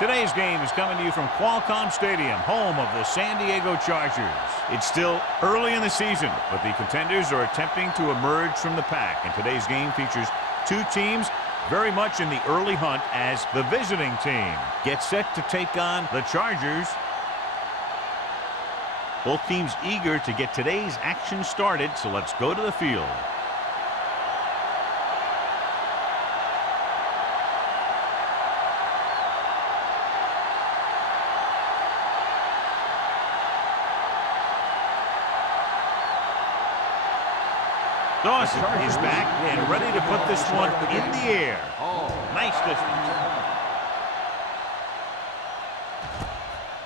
Today's game is coming to you from Qualcomm Stadium, home of the San Diego Chargers. It's still early in the season, but the contenders are attempting to emerge from the pack. And today's game features two teams very much in the early hunt as the visiting team gets set to take on the Chargers. Both teams eager to get today's action started, so let's go to the field. Dawson is back and ready to put this one in the air. Nice distance.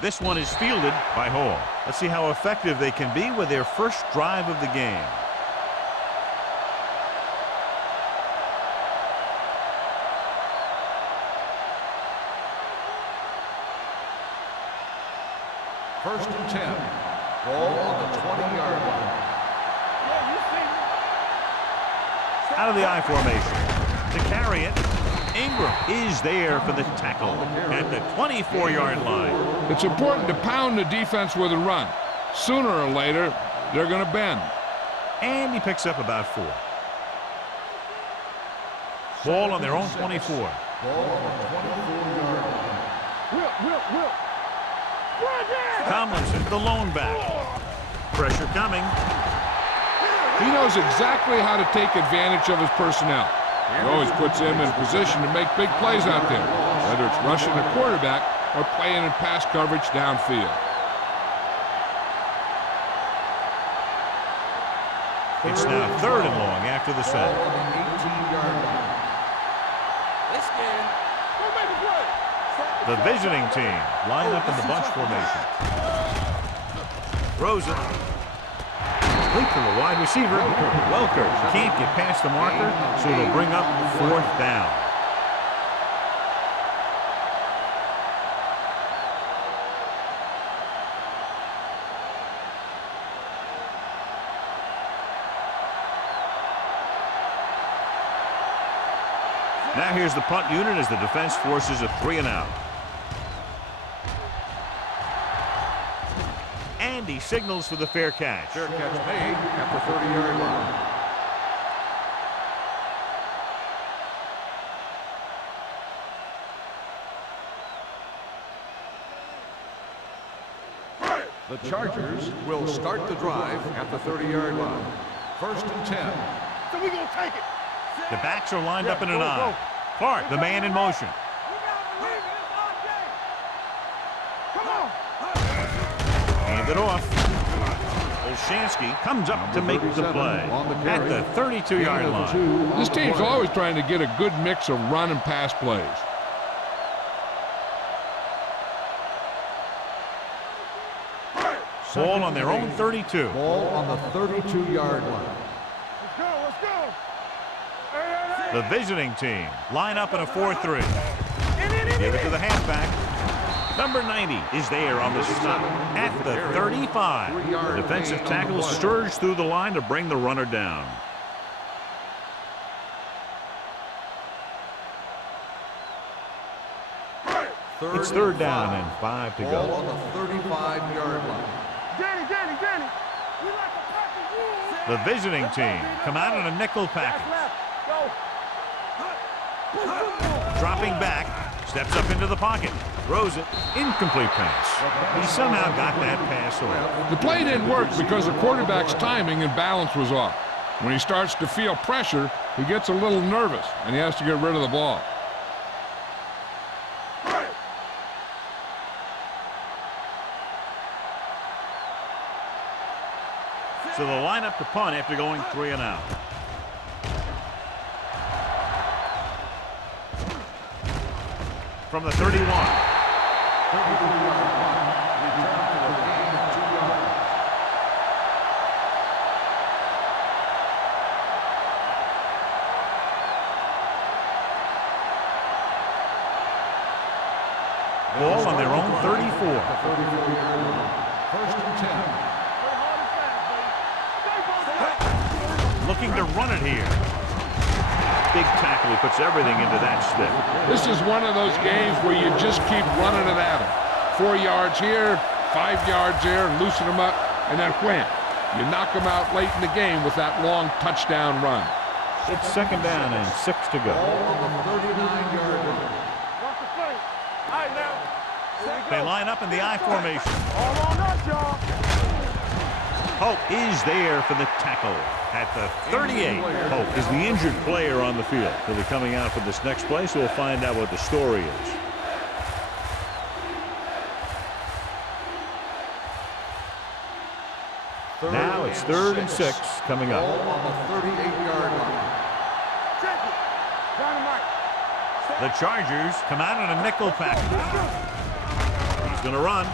This one is fielded by Hall. Let's see how effective they can be with their first drive of the game. First and 10. Ball on the 20-yard line. Out of the I formation. To carry it, Ingram is there for the tackle at the 24-yard line. It's important to pound the defense with a run. Sooner or later, they're going to bend. And he picks up about 4. Ball on their own 24. Ball on the 24-yard line. Tomlinson, the lone back. Pressure coming. He knows exactly how to take advantage of his personnel. He always puts them in a position to make big plays out there, whether it's rushing a quarterback or playing in pass coverage downfield. It's now 3rd and long after the set. Ball on the 18-yard line. The visiting team line up in the bunch formation. Throws it. Complete to the wide receiver. Welker can't get past the marker, so it'll bring up 4th down. Now here's the punt unit as the defense forces a 3-and-out. And he signals for the fair catch. Fair catch made at the 30-yard line. The Chargers will start the drive at the 30-yard line. First and 10. So we're going to take it. The backs are lined up in an I. Clark, the man in motion. Hand it off. Olshansky comes up to make the play at the 32-yard line. This team's always trying to get a good mix of run and pass plays. Ball on their own 32. Ball on the 32-yard line. Let's go, let's go. The visiting team line up in a 4-3. Give it to the halfback. Number 90 is there on the stop at the 35. The defensive tackle surged through the line to bring the runner down. It's 3rd down and 5 to go. Ball on the 35-yard line. Danny. The visiting team come out in a nickel package. Dropping back, steps up into the pocket, throws it, incomplete pass. He somehow got that pass off. The play didn't work because the quarterback's timing and balance was off. When he starts to feel pressure, he gets a little nervous, and he has to get rid of the ball. So they'll line up to punt after going 3-and-out. From the 31. Ball on their own 34. First and 10. Looking to run it here. big tackle. He puts everything into that stick. This is one of those games where you just keep running it at him. 4 yards here, 5 yards there, and loosen him up, and then wham. You knock him out late in the game with that long touchdown run. It's 2nd down and 6 to go. On the 39-yard line. Watch the play. All right, now. They line up in the I formation. All on us, y'all. Hope is there for the tackle at the 38. Hope is the injured player on the field. He'll be coming out for this next play, so we'll find out what the story is. Now it's 3rd and 6 coming up. Ball on the 38-yard line. Check it. Dynamite. The Chargers come out in a nickel package. He's going to run.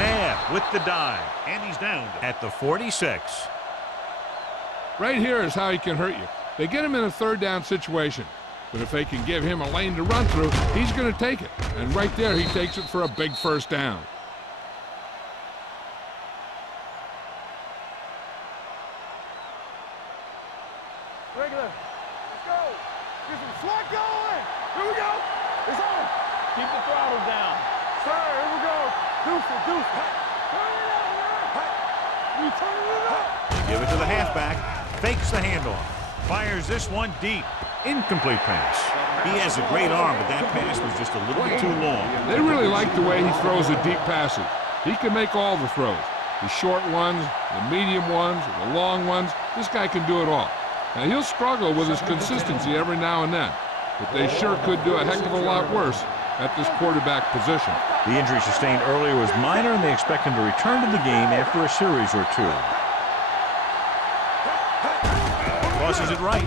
McNabb with the dive. And he's down at the 46. Right here is how he can hurt you. They get him in a 3rd down situation. But if they can give him a lane to run through, he's going to take it. And right there, he takes it for a big 1st down. Regular. Let's go. Get some swat going. Here we go. It's on. Keep the throttle down. Sir, here we go. Deuce it, deuce it. Turn it up, man. We turn it up. Give it to the halfback. Fakes the handoff. Fires this one deep. Incomplete pass. He has a great arm, but that pass was just a little bit too long. They really like the way he throws the deep passes. He can make all the throws. The short ones, the medium ones, the long ones. This guy can do it all. Now, he'll struggle with his consistency every now and then, but they sure could do a heck of a lot worse at this quarterback position. The injury sustained earlier was minor, and they expect him to return to the game after a series or two. Crosses it right.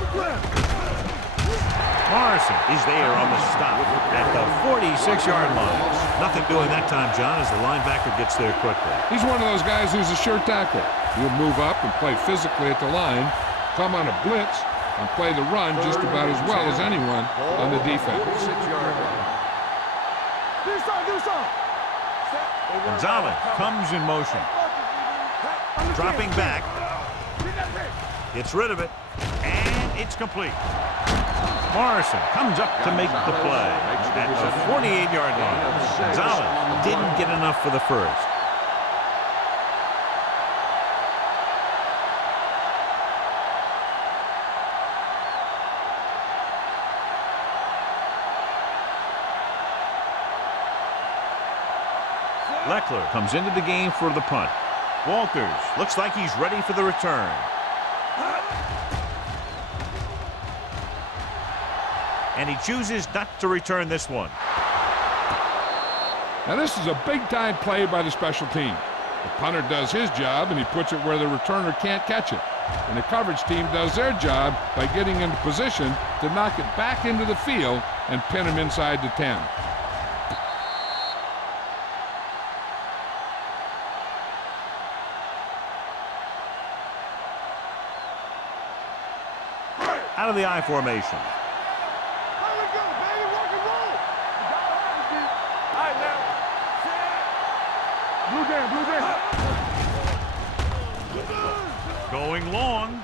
Morrison is there on the stop at the 46-yard line. Nothing doing that time, John, as the linebacker gets there quickly. He's one of those guys who's a sure tackler. He'll move up and play physically at the line, come on a blitz, and play the run just about as well as anyone on the defense. 46-yard line. Do something. Gonzalez comes in motion. Dropping back. Gets rid of it. And it's complete. Morrison comes up to make the play at the 48-yard line. Gonzalez didn't get enough for the first. Leckler comes into the game for the punt. Walters looks like he's ready for the return. And he chooses not to return this one. Now, this is a big-time play by the special team. The punter does his job, and he puts it where the returner can't catch it. And the coverage team does their job by getting into position to knock it back into the field and pin him inside the 10. Out of the I formation. Let it go, baby. Rock and roll. You got it, Happy. All right, now. Blue down. Going long.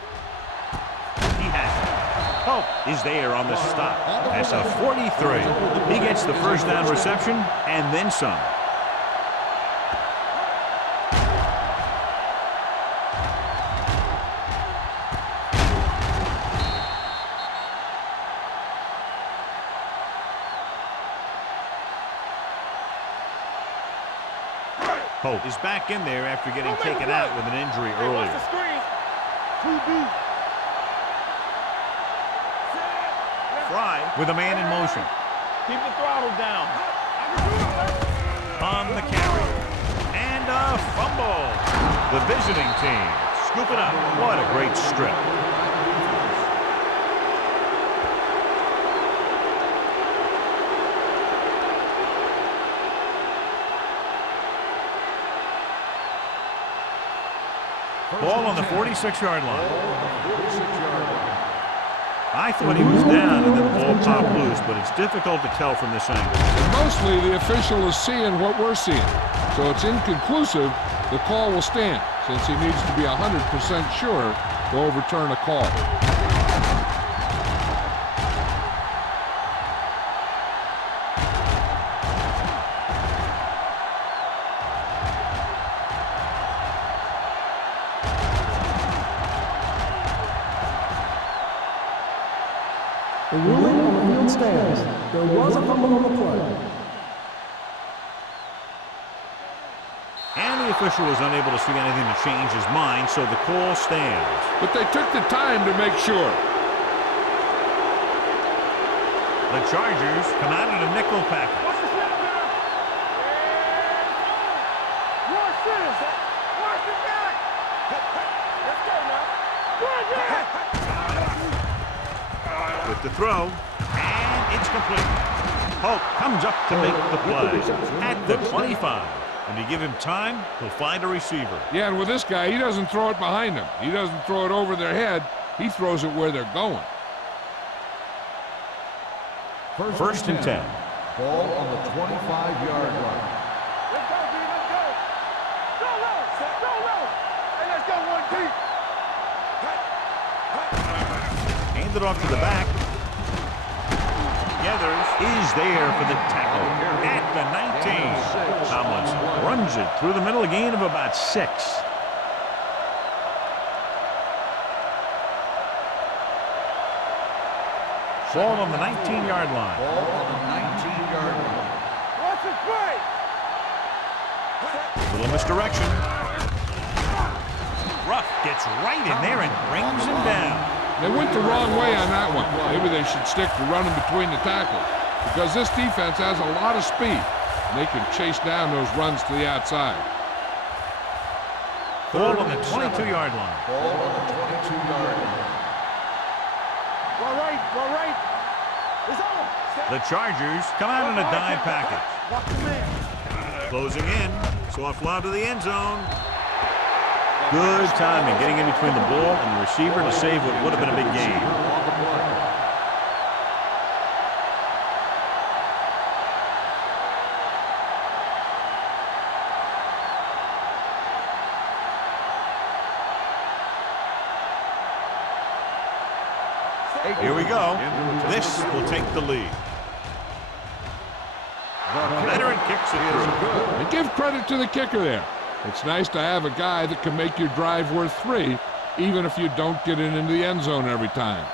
He has it. Pope is there on the stop. That's a 43. He gets the 1st down reception and then some. Hope is back in there after getting taken out with an injury earlier. Fry with a man in motion. Keep the throttle down. On the carry. And a fumble. The visiting team scoop it up. What a great strip. Ball on the 46-yard line. I thought he was down and then the ball popped loose, but it's difficult to tell from this angle. And mostly the official is seeing what we're seeing. So it's inconclusive. The call will stand since he needs to be 100% sure to overturn a call. The ruling on the field stands. There was a fumble on the play. And the official was unable to see anything to change his mind, so the call stands. But they took the time to make sure. The Chargers come out in a nickel package. Watch the snap now. Watch this. Watch the back. Let's go now. With the throw, and it's complete. Hope comes up to make the play at the 25. When you give him time, he'll find a receiver. Yeah, and with this guy, he doesn't throw it behind them. He doesn't throw it over their head. He throws it where they're going. First and 10. Ball on the 25-yard line. Let's go, D. Let's go. Go low. Go low. Hey, let's go one deep. Handed off to the back. Gathers is there for the tackle at the 19. Tomlinson runs it through the middle, a gain of about 6. Ball on the 19-yard line. Ball on the 19-yard line. Watch the play. Little misdirection. Ruff gets right in there and brings him down. They went the wrong way on that one. Maybe they should stick to running between the tackles, because this defense has a lot of speed, and they can chase down those runs to the outside. Ball on the 22-yard line. Ball on the 22-yard line. Go right. Go right. It's on. The Chargers come out in a dime package. Watch the man. Closing in. Soft lob to the end zone. Good timing getting in between the ball and the receiver to save what would have been a big game. On the play. Here we go. This will take the lead. Veteran kicks it through. And give credit to the kicker there. It's nice to have a guy that can make your drive worth 3, even if you don't get it into the end zone every time.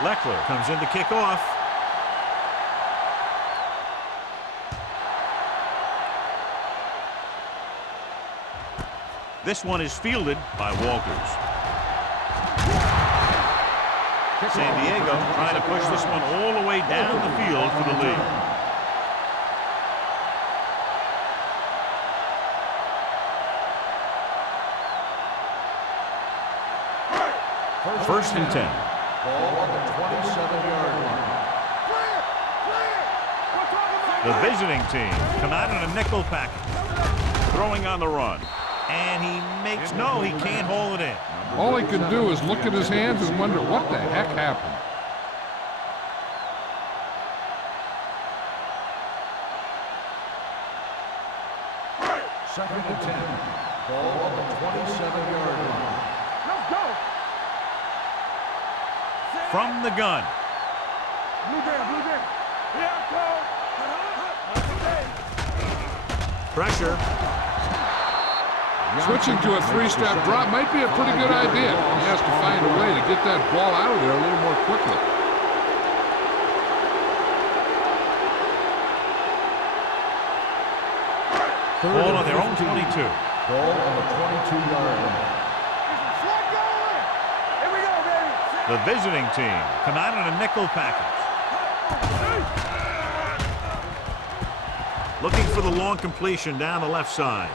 Leckler comes in to kick off. This one is fielded by Walters. San Diego trying to push this one all the way down the field for the lead. First and 10. Ball on the 27-yard line. The visiting team come out in a nickel package. Throwing on the run. And he makes, no, he can't hold it in. All he can do is look at his hands and wonder what the heck happened. Second and 10. Ball on the 27-yard line. Let's go. From the gun. Blue down. Yeah, go. Pressure. Switching to a 3-step drop might be a pretty good idea. He has to find a way to get that ball out of there a little more quickly. Ball on their own 22. Ball on the 22-yard line. Slide going. Here we go, baby. The visiting team come out in a nickel package. Looking for the long completion down the left side.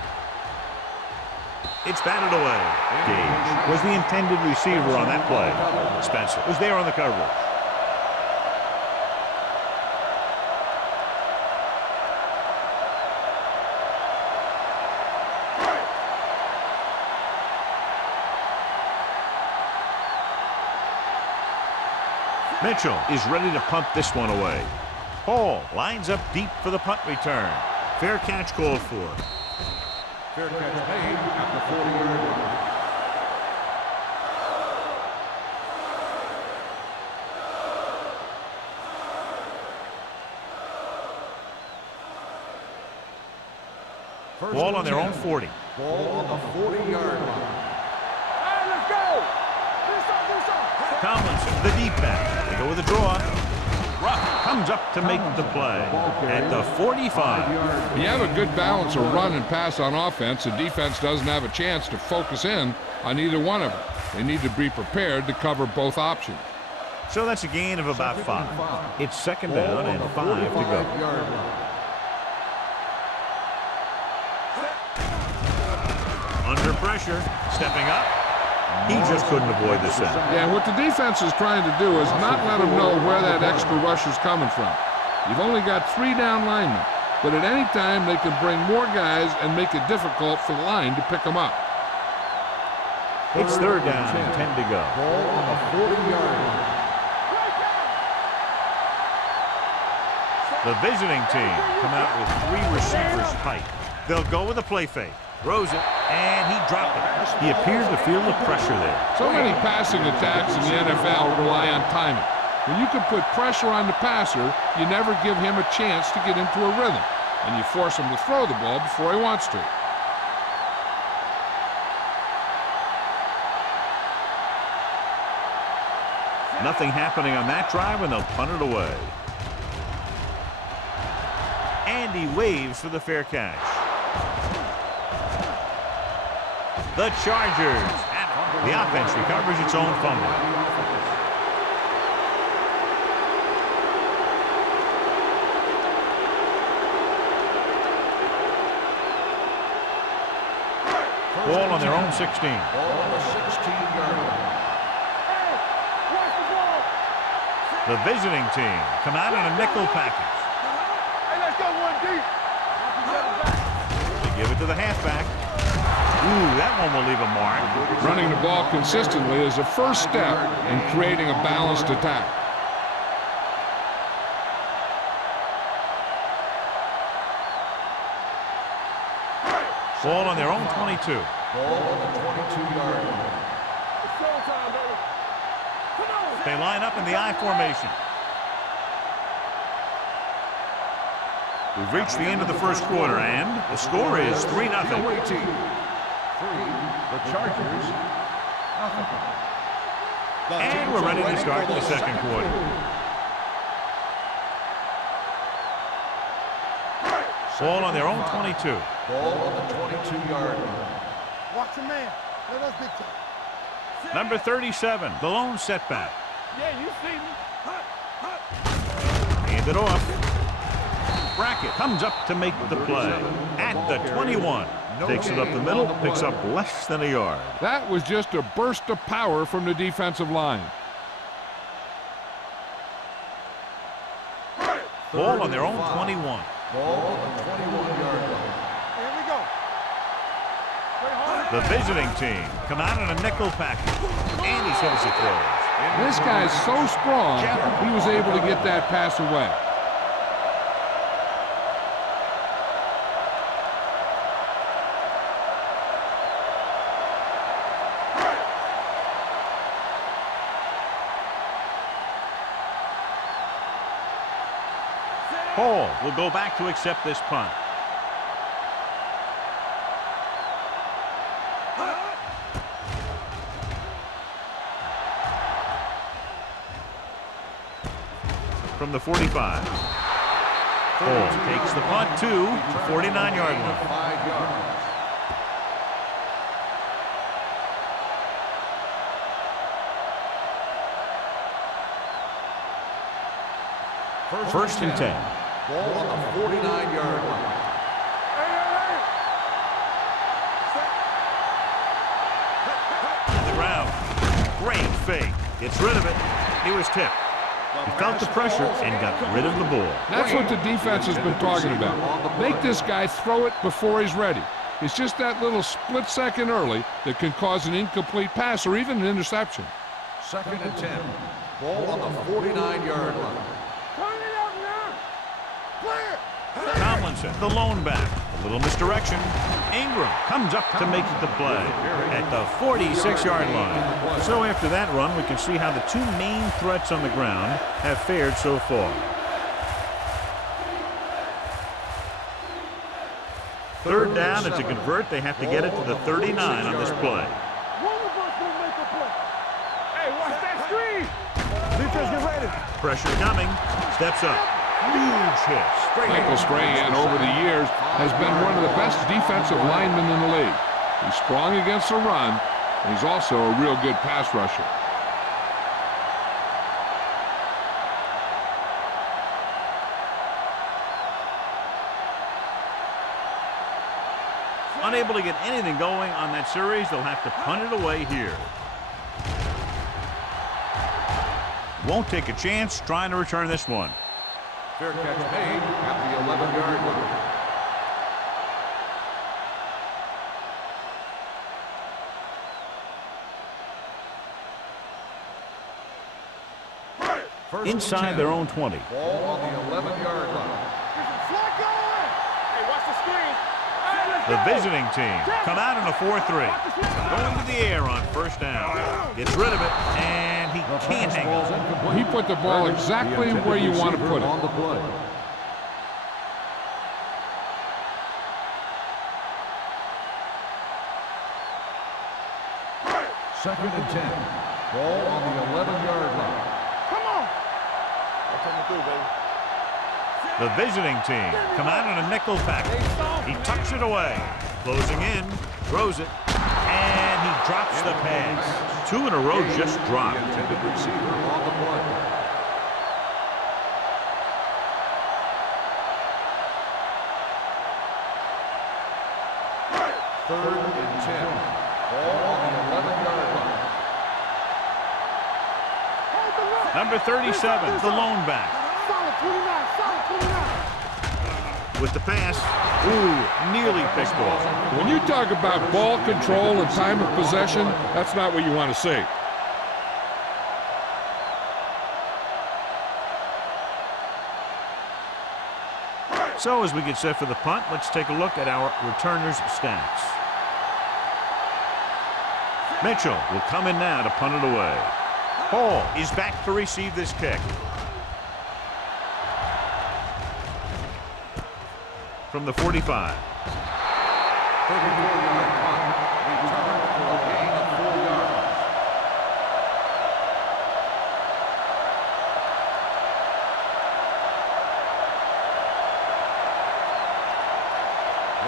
It's batted away. Gage was the intended receiver on that play. Spencer was there on the coverage. Mitchell is ready to punt this one away. Hall lines up deep for the punt return. Fair catch called for. Fair catch made at the 40-yard line. Ball on their own 40. Ball on the 40-yard line. Hey, let's go! Do something! Tomlinson, the deep back. They go with a draw. Ruff comes up to make the play at the 45. You have a good balance of run and pass on offense. The defense doesn't have a chance to focus in on either one of them. They need to be prepared to cover both options. So that's a gain of about 5. It's second down and 5 to go. Under pressure, stepping up. He just couldn't avoid the sack. Yeah, what the defense is trying to do is not let them know where that extra rush is coming from. You've only got 3 down linemen, but at any time they can bring more guys and make it difficult for the line to pick them up. It's third down and 10 to go. Ball on the 40-yard line. The visiting team come out with 3 receivers tight. They'll go with a play fake. Throws it, and he dropped it. He appeared to feel the pressure there. So many passing attacks in the NFL rely on timing. When you can put pressure on the passer, you never give him a chance to get into a rhythm, and you force him to throw the ball before he wants to. Nothing happening on that drive, and they'll punt it away. And he waves for the fair catch. The Chargers. The offense recovers its own fumble. Ball on their own 16. Ball on the 16-yard line. The visiting team come out in a nickel package. Hey, let's go one deep. They give it to the halfback. Ooh, that one will leave a mark. Running the ball consistently is the first step in creating a balanced attack. Ball on their own 22. Ball on the 22-yard line. It's showtime, baby. Come on. They line up in the I formation. We've reached the end of the first quarter, and the score is 3-0. Team 3, the Chargers, nothing. And we're ready to start the second quarter. Ball on their own 22. Ball on the 22-yard line. Watch your man. Let us big time. Number 37, the lone setback. Yeah, you see me. Hand it off. Brackett comes up to make the play at the 21. Takes it up the middle, picks up less than a yard. That was just a burst of power from the defensive line. Ball on their own 21. Ball on the 21-yard line. Here we go. The visiting team come out in a nickel package. And he sends it throws. This guy's so strong, he was able to get that pass away. Hall will go back to accept this punt. From the 45. Hall takes the punt to the 49-yard line. 5 yards. First and 10. Ball on the 49-yard line. On the ground. Great fake. Gets rid of it. He was tipped. He felt the pressure and got rid of the ball. That's what the defense has been talking about. Make this guy throw it before he's ready. It's just that little split second early that can cause an incomplete pass or even an interception. Second and 10. Ball on the 49-yard line. Turn it up now. Clear. Tomlinson, the lone back. A little misdirection. Ingram comes up to make the play at the 46-yard line. So after that run, we can see how the two main threats on the ground have fared so far. Third down, and to convert, they have to get it to the 39 on this play. One of us will make a play. Hey, watch that screen. Defense, get ready. Pressure coming. Steps up. Huge hit. Michael Strahan over the years has been one of the best defensive linemen in the league. He's strong against the run, and he's also a real good pass rusher. Unable to get anything going on that series, they'll have to punt it away here. Won't take a chance trying to return this one. Fair catch made at the 11-yard line. Inside their own 20. Ball on the 11-yard line. Slot going. Hey, watch the screen. The visiting team come out in a 4-3. Going to the air on first down. Gets rid of it, and he can't hang on. He put the ball exactly where you want to put it. On the play. Second and 10. Ball on the 11-yard line. Come on. I'm coming through, baby. The visiting team come out in a nickel package. He tucks it away. Closing in, throws it, and he drops the pass. 2 in a row just dropped. Intended receiver on the play. Third and 10. Ball on the 11-yard line. Number 37, the lone back. Solid 29, solid 29. With the pass, ooh, nearly picked off. When you talk about ball control and time of possession, that's not what you want to see. So as we get set for the punt, let's take a look at our returners' stats. Mitchell will come in now to punt it away. Hall is back to receive this kick. From the 45. 34-yard punt. Return for a gain of 4 yards.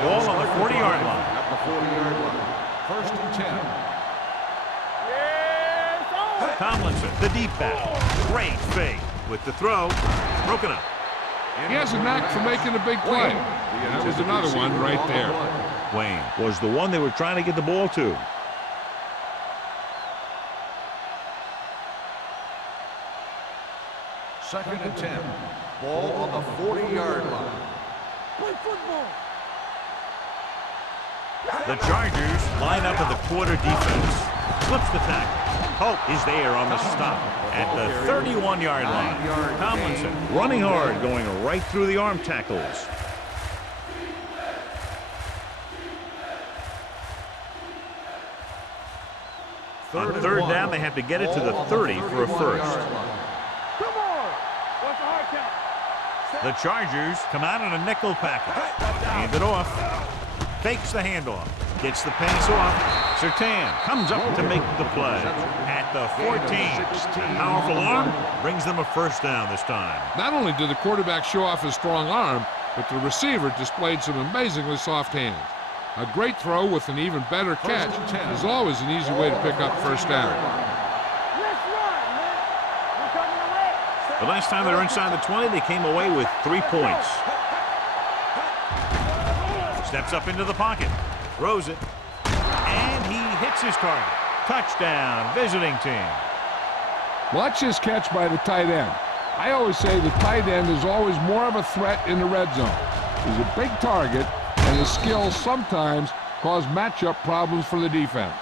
Ball on the 40-yard line. At the 40-yard line. First and 10. Tomlinson, the deep back. Great fake with the throw. Broken up. He has a knack for making a big play. That was another one right there. Wayne was the one they were trying to get the ball to. Second and 10. Ball on the 40-yard line. Play football. The Chargers line up in the quarter defense. Flips the tackle. Hope is there on the stop at the 31-yard line. Tomlinson running hard, going right through the arm tackles. On third down, they have to get it to the 30 for a first. Come on. What's the hard count? The Chargers come out in a nickel package. Hand it off. Fakes the handoff. Gets the pass off. Surtain comes up to make the play at the 14. A powerful arm brings them a first down this time. Not only did the quarterback show off his strong arm, but the receiver displayed some amazingly soft hands. A great throw with an even better catch is always an easy way to pick up first down. Let's run, man. We're coming away. The last time they were inside the 20, they came away with 3 points. Steps up into the pocket. Throws it. And he hits his target. Touchdown, visiting team. Watch his catch by the tight end. I always say the tight end is always more of a threat in the red zone. He's a big target, and his skills sometimes cause matchup problems for the defense.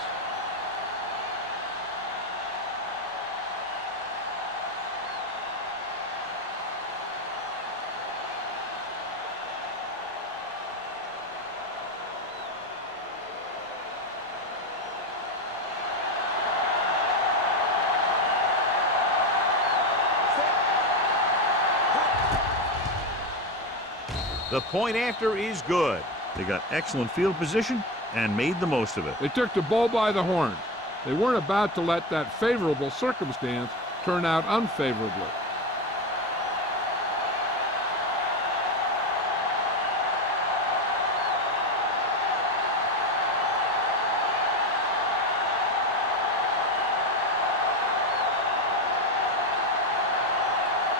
The point after is good. They got excellent field position and made the most of it. They took the bull by the horns. They weren't about to let that favorable circumstance turn out unfavorably.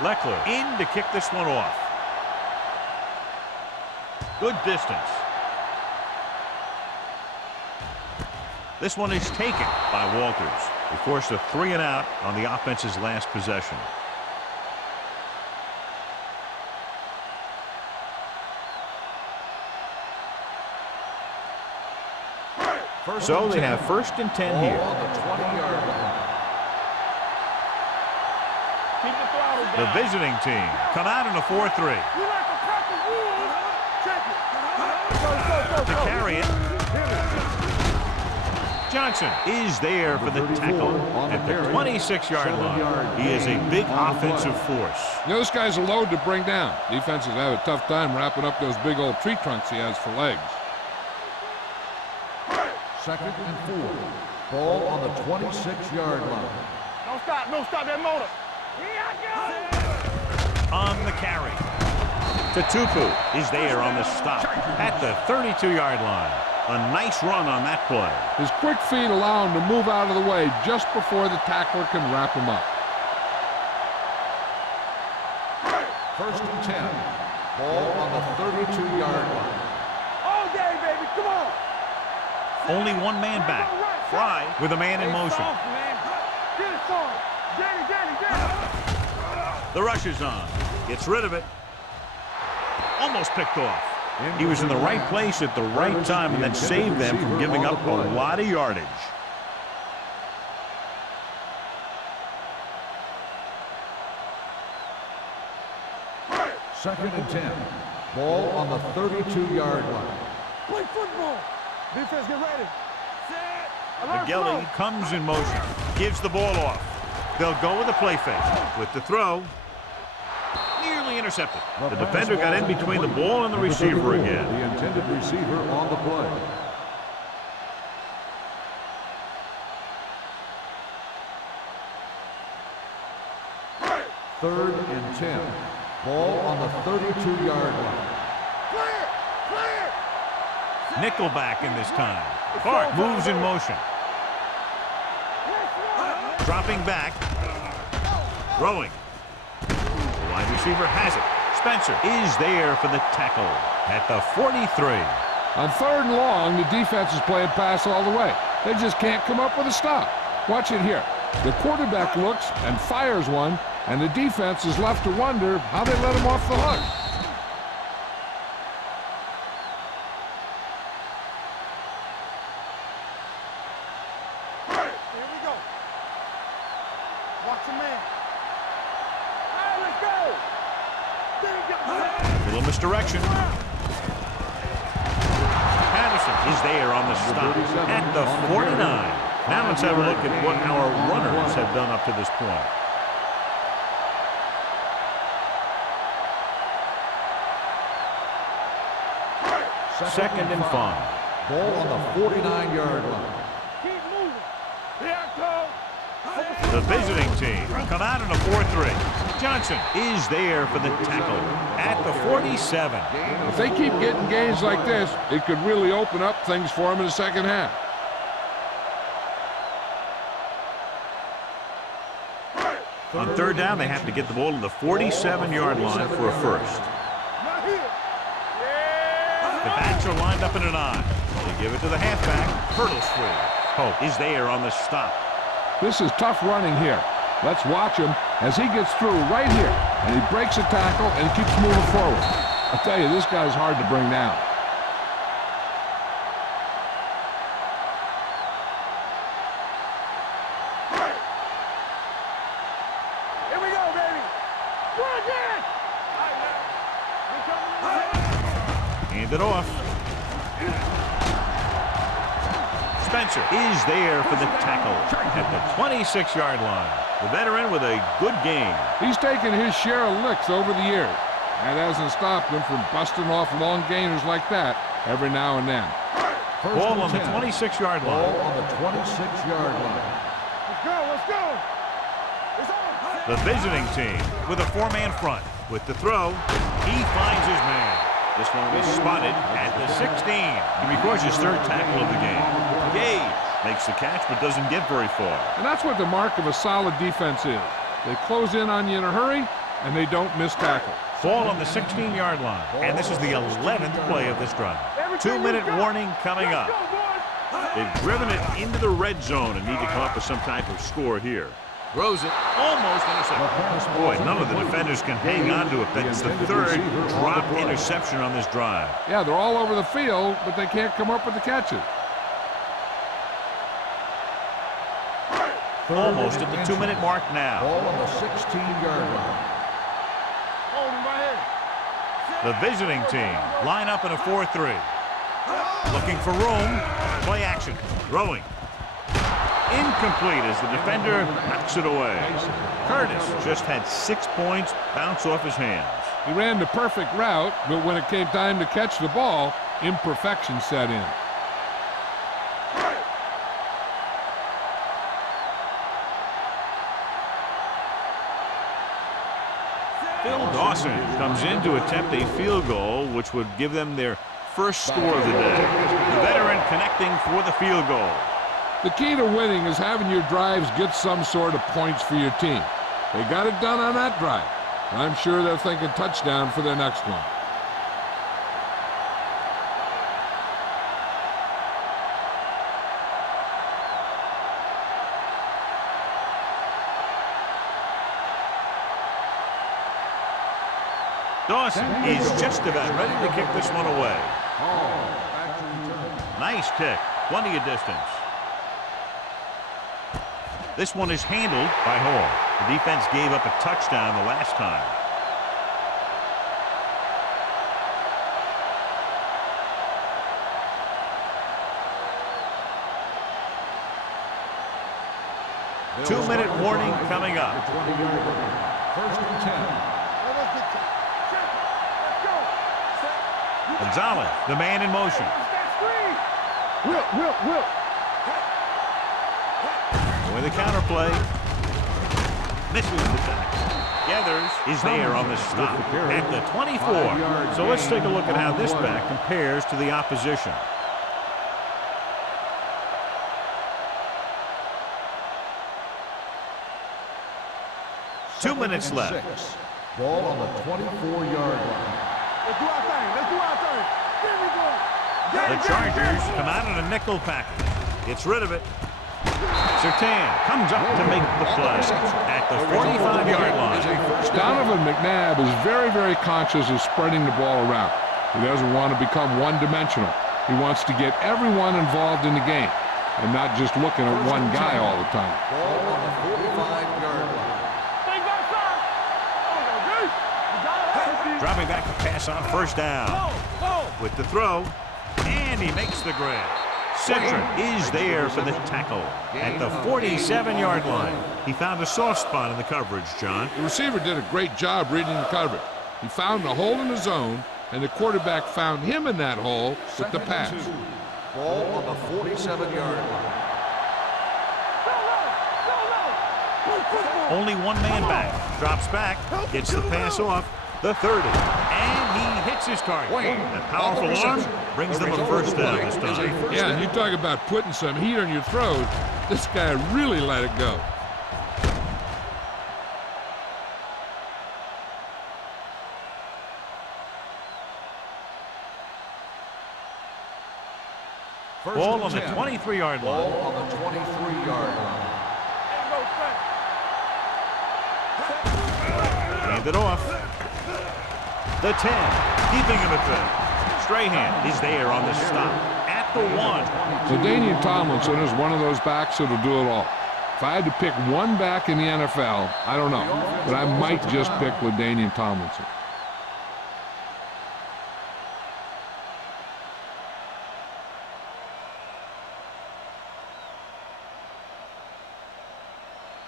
Leckler in to kick this one off. Good distance. This one is taken by Walters. They forced a 3-and-out on the offense's last possession. So they have 1st and 10 here. On the 20-yard line. Keep the throttle down. The visiting team come out in a 4-3. You like a pack of wolves? Check it. To carry it. Johnson is there for the tackle at the 26-yard line. He is a big offensive force. You know, this guy's a load to bring down. Defenses have a tough time wrapping up those big old tree trunks he has for legs. 2nd and 4. Ball on the 26-yard line. Don't stop that motor. Here I go. On the carry. Tatupu is there on the stop at the 32-yard line. A nice run on that play. His quick feet allow him to move out of the way just before the tackler can wrap him up. 1st and 10. Ball on the 32-yard line. All day, baby. Come on. Only one man back. Fry with a man in motion. Soft, man. Get it, son. Get it. The rush is on. Gets rid of it. Almost picked off. He was in the right place at the right time, and that saved them from giving up a lot of yardage. Second and 10. Ball on the 32-yard line. Play football. Defense, get ready. Set. The Gelding comes in motion. Gives the ball off. They'll go with a play fake. With the throw. Nearly intercepted. The defender got in between the ball and the receiver again. The intended receiver on the play. Third and 10. Ball on the 32-yard line. Clear. Nickelback in this time. Clark moves in motion. Dropping back. Throwing. The wide receiver has it. Spencer is there for the tackle at the 43. On 3rd and long, the defense is playing pass all the way. They just can't come up with a stop. Watch it here. The quarterback looks and fires one, and the defense is left to wonder how they let him off the hook. Here we go. Watch your man. All right, let's go. There you go. Little misdirection. Patterson is there on the stop at the 49. Now let's have a look at what our runners have done up to this point. Second and 5. Ball on the 49-yard line. Keep moving. Here I come. The visiting team come out in a 4-3. Johnson is there for the tackle at the 47. If they keep getting gains like this, it could really open up things for them in the second half. On 3rd down, they have to get the ball to the 47-yard line for a first. Not here. The backs are lined up in an I. They give it to the halfback. Hurdles free. Pope is there on the stop. This is tough running here. Let's watch him as he gets through right here. And he breaks a tackle and keeps moving forward. I tell you, this guy's hard to bring down. Here we go, baby. Go again. All right, man. We coming in. Hand it off. Spencer is there for the tackle at the 26-yard line. The veteran with a good game. He's taken his share of licks over the years. That hasn't stopped him from busting off long gainers like that every now and then. Ball on the 26-yard line. Ball on the 26-yard line. Let's go, let's go. It's on. The visiting team with a four-man front. With the throw, he finds his man. This one was spotted at the 16. He records his third tackle of the game. Gage makes the catch but doesn't get very far. And that's what the mark of a solid defense is. They close in on you in a hurry, and they don't miss tackle. Ball on the 16-yard line. And this is the 11th play of this drive. 2-minute warning coming up. They've driven it into the red zone and need to come up with some type of score here. Throws it, almost intercepted. Boy, none of the defenders can hang on to it. That's the third drop interception on this drive. Yeah, they're all over the field, but they can't come up with the catches. Almost at the 2-minute mark now. Ball on the 16-yard line. Hold him right here. The visiting team line up in a 4-3. Looking for room. Play action. Throwing. Incomplete as the defender knocks it away. Curtis just had 6 points bounce off his hands. He ran the perfect route, but when it came time to catch the ball, imperfection set in. Phil Dawson comes in to attempt a field goal, which would give them their first score of the day. The veteran connecting for the field goal. The key to winning is having your drives get some sort of points for your team. They got it done on that drive. I'm sure they're thinking touchdown for their next one. Dawson is just about ready to kick this one away. Nice kick. Plenty of distance. This one is handled by Hall. The defense gave up a touchdown the last time. Two-minute warning coming up. First and 10. Gonzalez, the man in motion. Will. With the counterplay. Misses the tackle. Gathers is there on the stop at the 24. So let's take a look at how this back compares to the opposition. Two minutes left. Ball on the 24-yard line. Let's do our thing. Let's do our thing. Here we go. The Chargers come out in a nickel package. Gets rid of it. Surtain comes up to make the play at the 45-yard line. Donovan McNabb is very, very conscious of spreading the ball around. He doesn't want to become one-dimensional. He wants to get everyone involved in the game and not just looking at one guy all the time. Ball on the 45-yard line. Dropping back to pass on first down. With the throw, and he makes the grab. Cedric is there for the tackle at the 47-yard line. He found a soft spot in the coverage, John. The receiver did a great job reading the coverage. He found the hole in the zone, and the quarterback found him in that hole with the pass. Ball on the 47-yard line. Only one man back. Drops back, gets the pass off. The 30, and he hits his target. That powerful arm brings them a first down this time. Yeah, and you talk about putting some heat on your throat. This guy really let it go. Ball on the 23-yard line. Ball on the 23-yard line. Hand it off. The 10, keeping him at bay. Strahan is there on the stop at the 1. LaDainian Tomlinson is one of those backs that'll do it all. If I had to pick one back in the NFL, I don't know, but I might just pick LaDainian Tomlinson.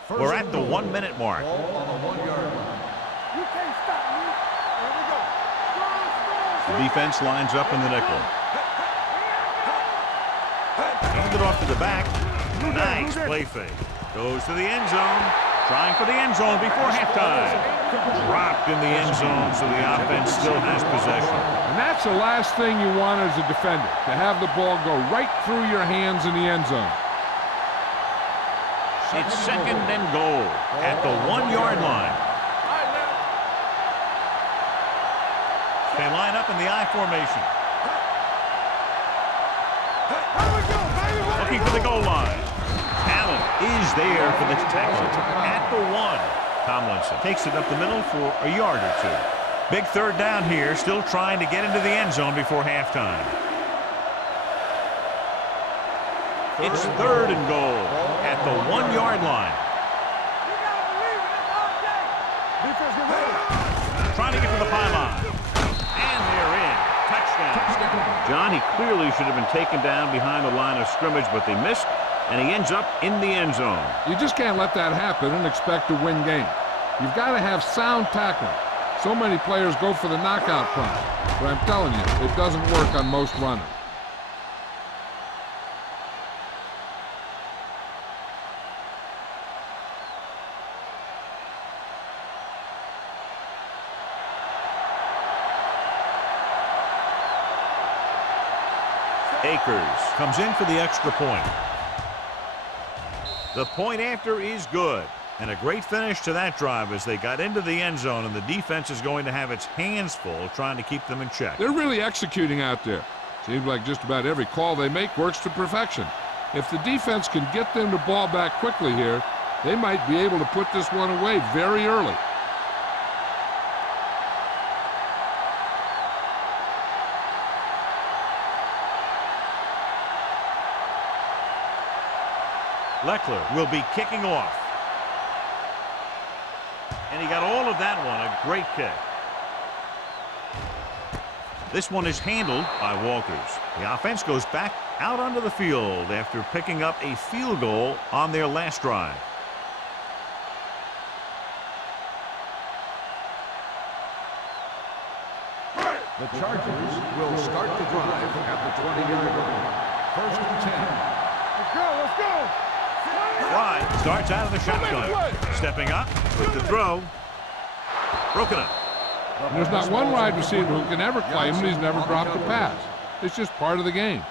We're at the 1-minute mark. Ball on the 1-yard line. You can't stop me. Here we go. The defense lines up in the nickel. Handed off to the back. Nice play fake. Goes to the end zone. Trying for the end zone before halftime. Dropped in the end zone, so the offense still has possession. And that's the last thing you want as a defender, to have the ball go right through your hands in the end zone. It's second and goal at the 1-yard line. They line up in the I formation. Looking for the goal line. Allen is there for the tackle at the 1. Tomlinson takes it up the middle for a yard or two. Big third down here, still trying to get into the end zone before halftime. It's third and goal at the 1-yard line. Trying to get to the pylon. And they're in. Touchdown. John, he clearly should have been taken down behind the line of scrimmage, but they missed, and he ends up in the end zone. You just can't let that happen and expect to win games. You've got to have sound tackling. So many players go for the knockout punch, but I'm telling you, it doesn't work on most runners. Akers comes in for the extra point. The point after is good. And a great finish to that drive as they got into the end zone, and the defense is going to have its hands full trying to keep them in check. They're really executing out there. Seems like just about every call they make works to perfection. If the defense can get them the ball back quickly here, they might be able to put this one away very early. Leckler will be kicking off. And he got all of that one, a great kick. This one is handled by Walters. The offense goes back out onto the field after picking up a field goal on their last drive. The Chargers will start the drive at the 20-yard line. First and 10. Let's go, let's go. Fry starts out of the shotgun. Stepping up with the throw. Broken up. And there's not one wide receiver who can ever claim that he's never dropped a pass. It's just part of the game.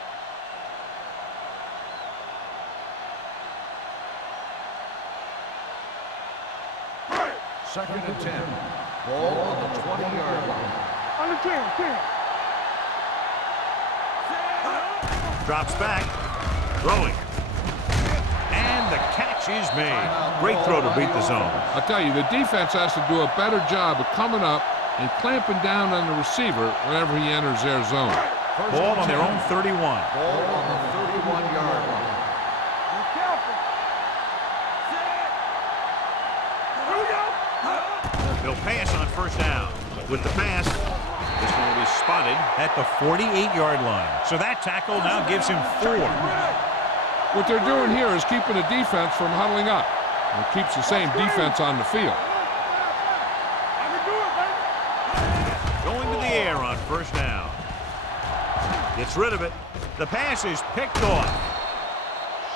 Second and 10. Ball on the 20-yard line. On the 10. Drops back. Throwing. And the catch is made. Great throw to beat the zone. I'll tell you, the defense has to do a better job of coming up and clamping down on the receiver whenever he enters their zone. Ball on their own 31. Ball on the 31-yard line. Be careful. Here we go. They'll pass on first down. With the pass, this one will be spotted at the 48-yard line. So that tackle now gives him 4. What they're doing here is keeping the defense from huddling up. And it keeps the same defense on the field. I can do it, baby. Going to the air on first down. Gets rid of it. The pass is picked off.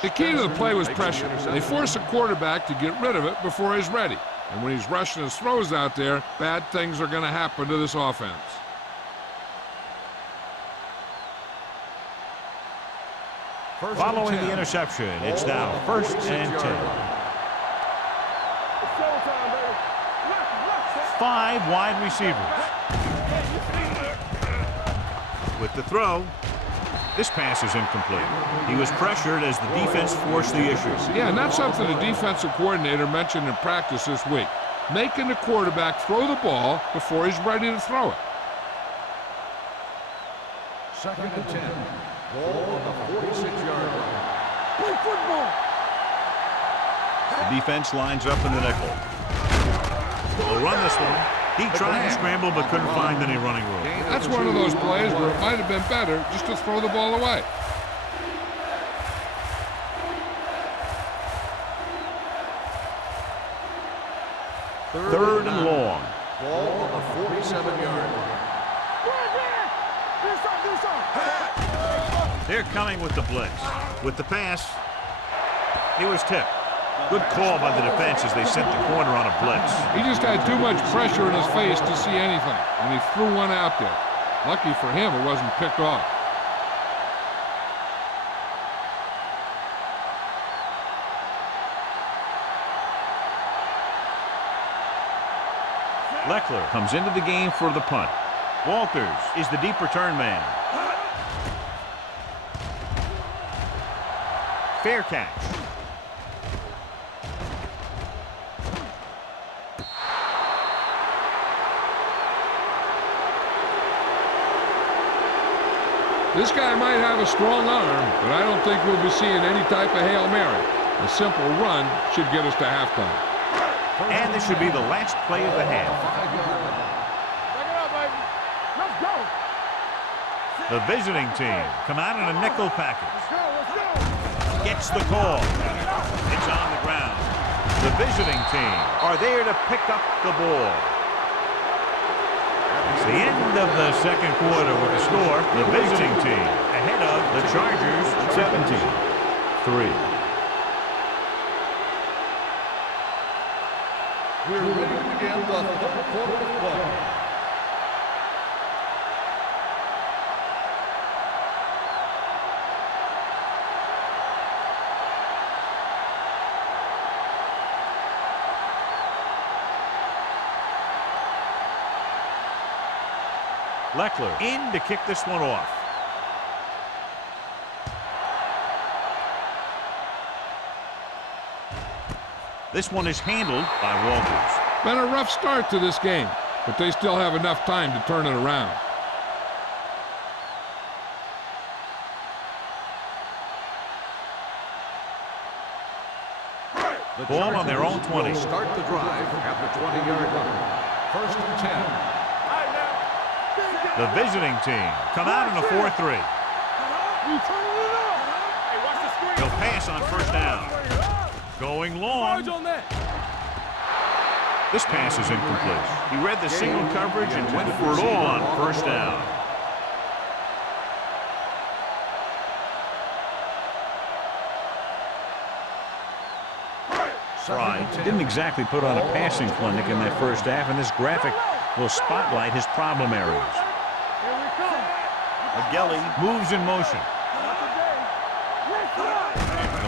The key to the play was pressure. They force a quarterback to get rid of it before he's ready. And when he's rushing his throws out there, bad things are going to happen to this offense. Following the interception, it's now first and 10. It's showtime, baby. 5 wide receivers. With the throw, this pass is incomplete. He was pressured as the defense forced the issue. Yeah, and that's something the defensive coordinator mentioned in practice this week. Making the quarterback throw the ball before he's ready to throw it. Second and 10. Ball on the 46-yard line. Play football. The defense lines up in the nickel. They'll run this one. He tried to scramble but couldn't find any running room. That's one of those plays where it might have been better just to throw the ball away. Third and long. Ball on the 47-yard line. Do something. They're coming with the blitz. With the pass, he was tipped. Good call by the defense as they sent the corner on a blitz. He just had too much pressure in his face to see anything, and he threw one out there. Lucky for him, it wasn't picked off. Leckler comes into the game for the punt. Walters is the deep return man. Fair catch. This guy might have a strong arm, but I don't think we'll be seeing any type of Hail Mary. A simple run should get us to halftime. And this should be the last play of the half. Back it up, baby. Let's go. The visiting team come out in a nickel package. Let's go. Gets the call. It's on the ground. The visiting team are there to pick up the ball. It's the end of the second quarter with the score. The visiting team ahead of the Chargers 17-3. We're ready to begin the third quarter of play. Leckler in to kick this one off. This one is handled by Walters. Been a rough start to this game, but they still have enough time to turn it around. The Ball on their own 20. will start the drive at the 20-yard line. First and 10. The visiting team come out in a 4-3. He'll pass on first down. Going long. This pass is incomplete. He read the single coverage and went for it all on first down. Fry didn't exactly put on a passing clinic in that first half, and this graphic will spotlight his problem areas. Agelli moves in motion.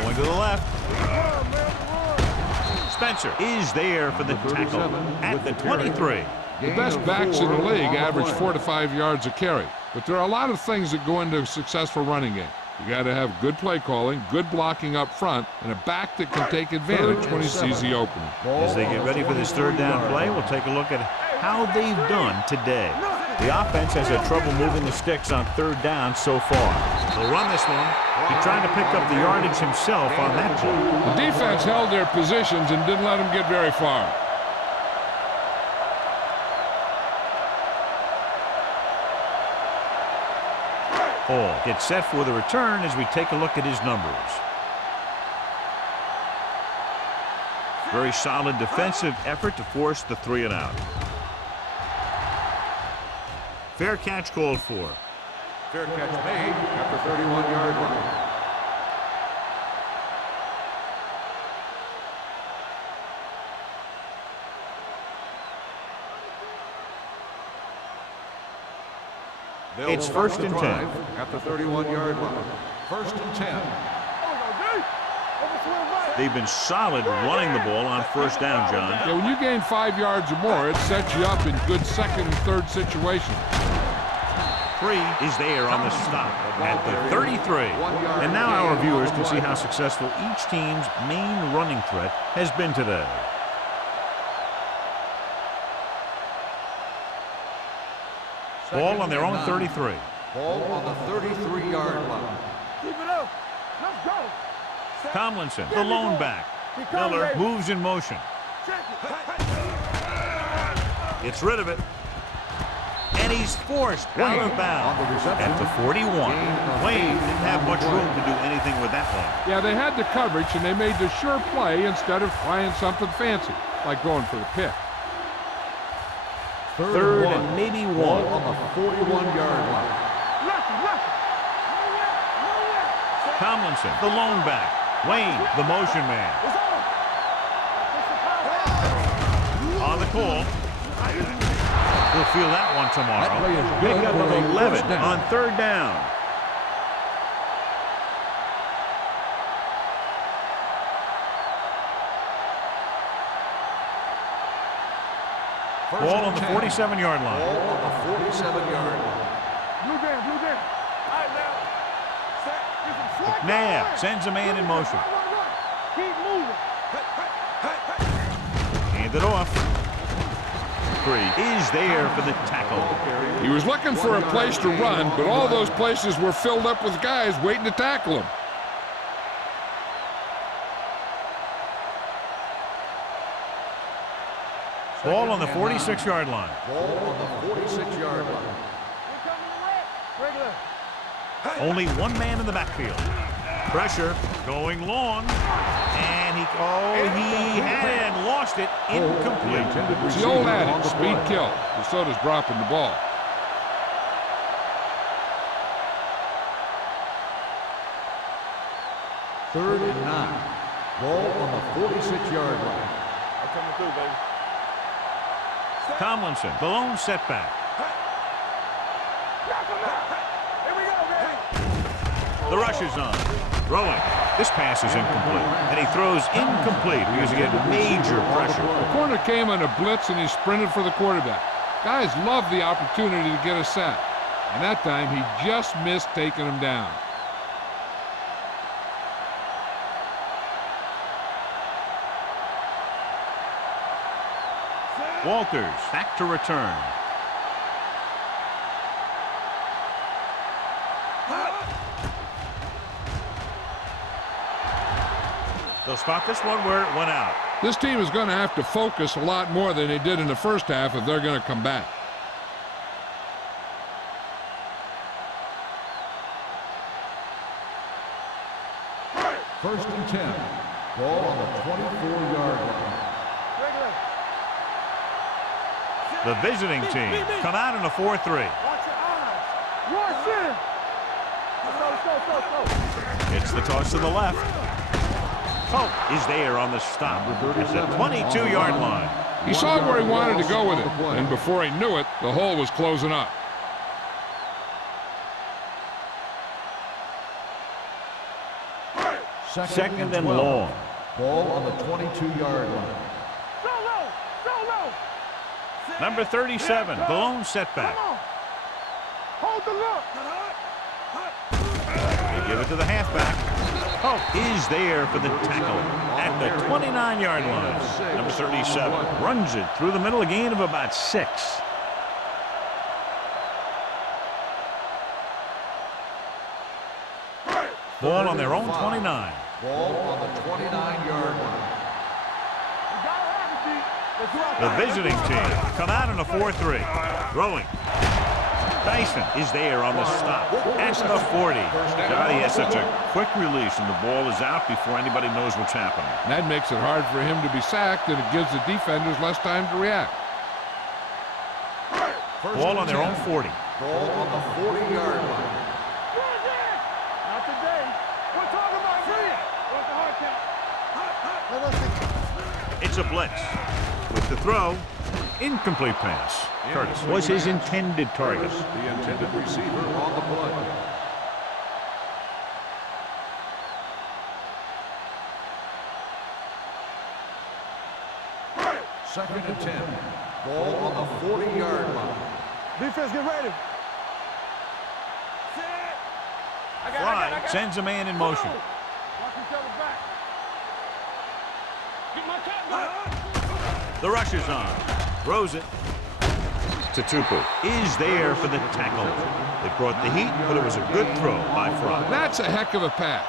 Going to the left. Spencer is there for the tackle at the 23. The best backs in the league average 4 to 5 yards a carry, but there are a lot of things that go into a successful running game. You got to have good play calling, good blocking up front, and a back that can take advantage when he sees the opening. As they get ready for this third down play, we'll take a look at how they've done today. The offense has had trouble moving the sticks on third down so far. They'll run this one. He's trying to pick up the yardage himself on that play. The defense held their positions and didn't let them get very far. Hall gets set for the return as we take a look at his numbers. Very solid defensive effort to force the 3-and-out. Fair catch called for. Fair catch made at the 31-yard line. It's first and 10. At the 31-yard line. First and 10. They've been solid running the ball on first down, John. Yeah, when you gain 5 yards or more, it sets you up in good second and third situations. Free is there on the stop at the 33. And now our viewers can see how successful each team's main running threat has been today. Ball on their own 33. Ball on the 33-yard line. Keep it up. Let's go. Tomlinson, the lone back. Miller moves in motion. Gets rid of it. And he's forced out of bounds at the 41. Wayne didn't have much room to do anything with that one. Yeah, they had the coverage, and they made the sure play instead of trying something fancy, like going for the pick. Third and maybe one. On the 41-yard line. Tomlinson, the lone back. Wayne, the motion man. On the call. We'll feel that one tomorrow. That play is good Pick up for of a 11 first down. on 3rd down. Ball on the 47-yard line. Ball on the 47-yard line. Blue down, blue down. All right, now. Set. Get some slack. McNabb sends a man in motion. Keep moving. Hand it off. 3 is there for the tackle. He was looking for a place to run, but all those places were filled up with guys waiting to tackle him. Ball on the 46-yard line. Ball on the 46-yard line. Here coming the red. Regular. Only one man in the backfield. Pressure going long. And he had it and lost it. Incomplete. It's the old adage, speed kill. So does dropping the ball. Third and 9. Ball on the 46-yard line. I'm coming through, baby. Tomlinson, the lone setback. Knock him out. Here we go, man. The rush is on. Throwing. This pass is incomplete. And he throws incomplete because he had major pressure. The corner came on a blitz and he sprinted for the quarterback. Guys love the opportunity to get a sack. And that time he just missed taking him down. Walters back to return. They'll spot this one where it went out. This team is going to have to focus a lot more than they did in the first half if they're going to come back. First and 10. Ball on the 24-yard line. Regular. The visiting team come out in a 4-3. Watch your eyes. Rush in. Let's go. It's the toss to the left. Pope is there on the stop at the 22-yard line. He saw where he wanted to go with it, and before he knew it, the hole was closing up. Second and long. Ball on the 22-yard line. Solo. Number 37, the lone setback. Come on. Hold the look. They give it to the halfback. Pope is there for the tackle at the 29-yard line. Number 37 runs it through the middle, a gain of about 6. Ball on their own 29. Ball on the 29-yard line. The visiting team come out in a 4-3. Throwing. Dyson is there on the stop at the 40. God, he has such a quick release, and the ball is out before anybody knows what's happening. That makes it hard for him to be sacked, and it gives the defenders less time to react. Ball on their own 40. Ball on the 40-yard line. Not today. We're talking about free. What's the hard count? It's a blitz. With the throw, incomplete pass. Curtis was his intended target. The intended receiver on the play. Second and 10. Ball on the 40-yard line. Defense, get ready. Fly sends a man in motion. Watch each other back. Get my cut back. The rush is on. Throws it. Tupu is there for the tackle. They brought the heat, but it was a good throw by Fry. That's a heck of a pass.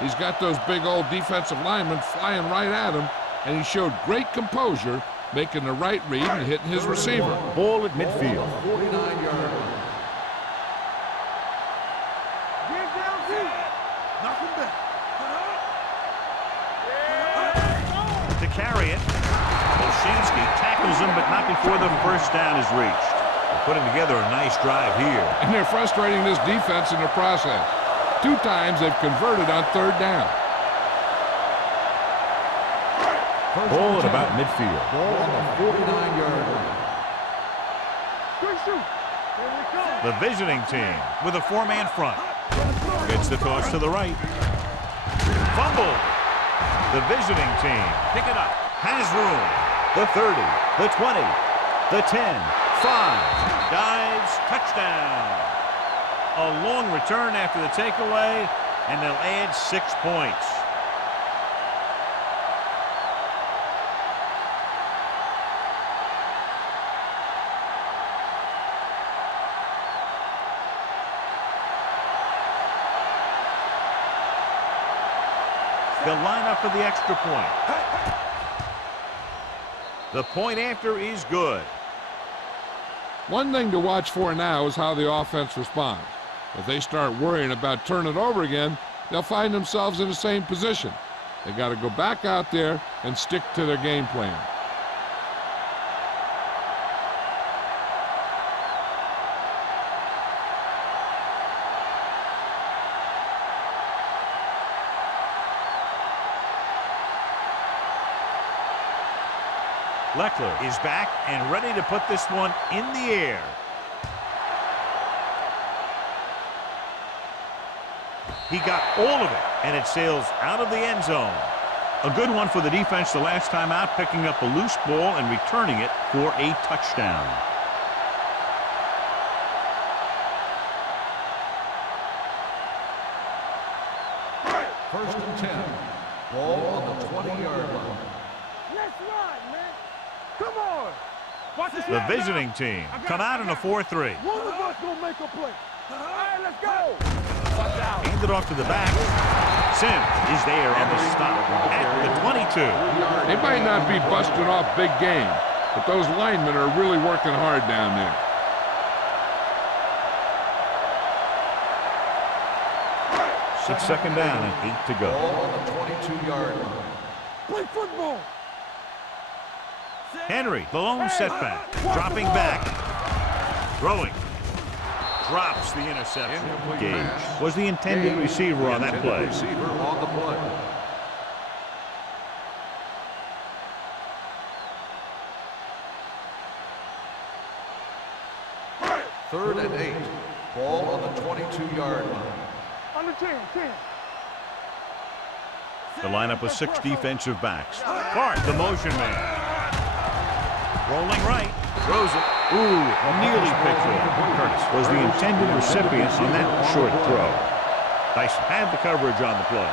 He's got those big old defensive linemen flying right at him, and he showed great composure, making the right read and hitting his receiver. Ball at midfield. 49-yard line. Get down deep. Knock him back. To carry it, Olszewski tackles him, but not before the first down is reached. They're putting together a nice drive here. And they're frustrating this defense in the process. 2 times they've converted on 3rd down. Ball at about midfield. Ball on the 49-yard line. Good shoot. Here we go. The visiting team with a 4-man front. Gets the toss to the right. Fumble. The visiting team pick it up. Has room. The 30, the 20, the 10, 5. Dives, touchdown. A long return after the takeaway, and they'll add 6 points. They'll line up for the extra point. The point after is good. One thing to watch for now is how the offense responds. If they start worrying about turning it over again, they'll find themselves in the same position. They got to go back out there and stick to their game plan. Leckler is back and ready to put this one in the air. He got all of it, and it sails out of the end zone. A good one for the defense the last time out, picking up a loose ball and returning it for a touchdown. First and 10. Ball on the 20-yard line. Let's run, man. Come on. Watch this. The visiting team come out in a 4-3. One of us gonna make a play. All right, let's go. Watch out. Hand it off to the back. Sims is there on the stop at the 22. They might not be busting off big game, but those linemen are really working hard down there. It's 2nd down and 8 to go. Ball on the 22-yard line. Play football. Henry, the lone setback, dropping back, throwing, drops the interception. Gage was the intended receiver on that play. Receiver on the play. Third and 8. Ball on the 22-yard line. On the 10. The lineup with 6 defensive backs. Clark, the motion man. Rolling right, throws it. Ooh, nearly picked off. Curtis was the intended recipient on that short throw. Dyson had the coverage on the play.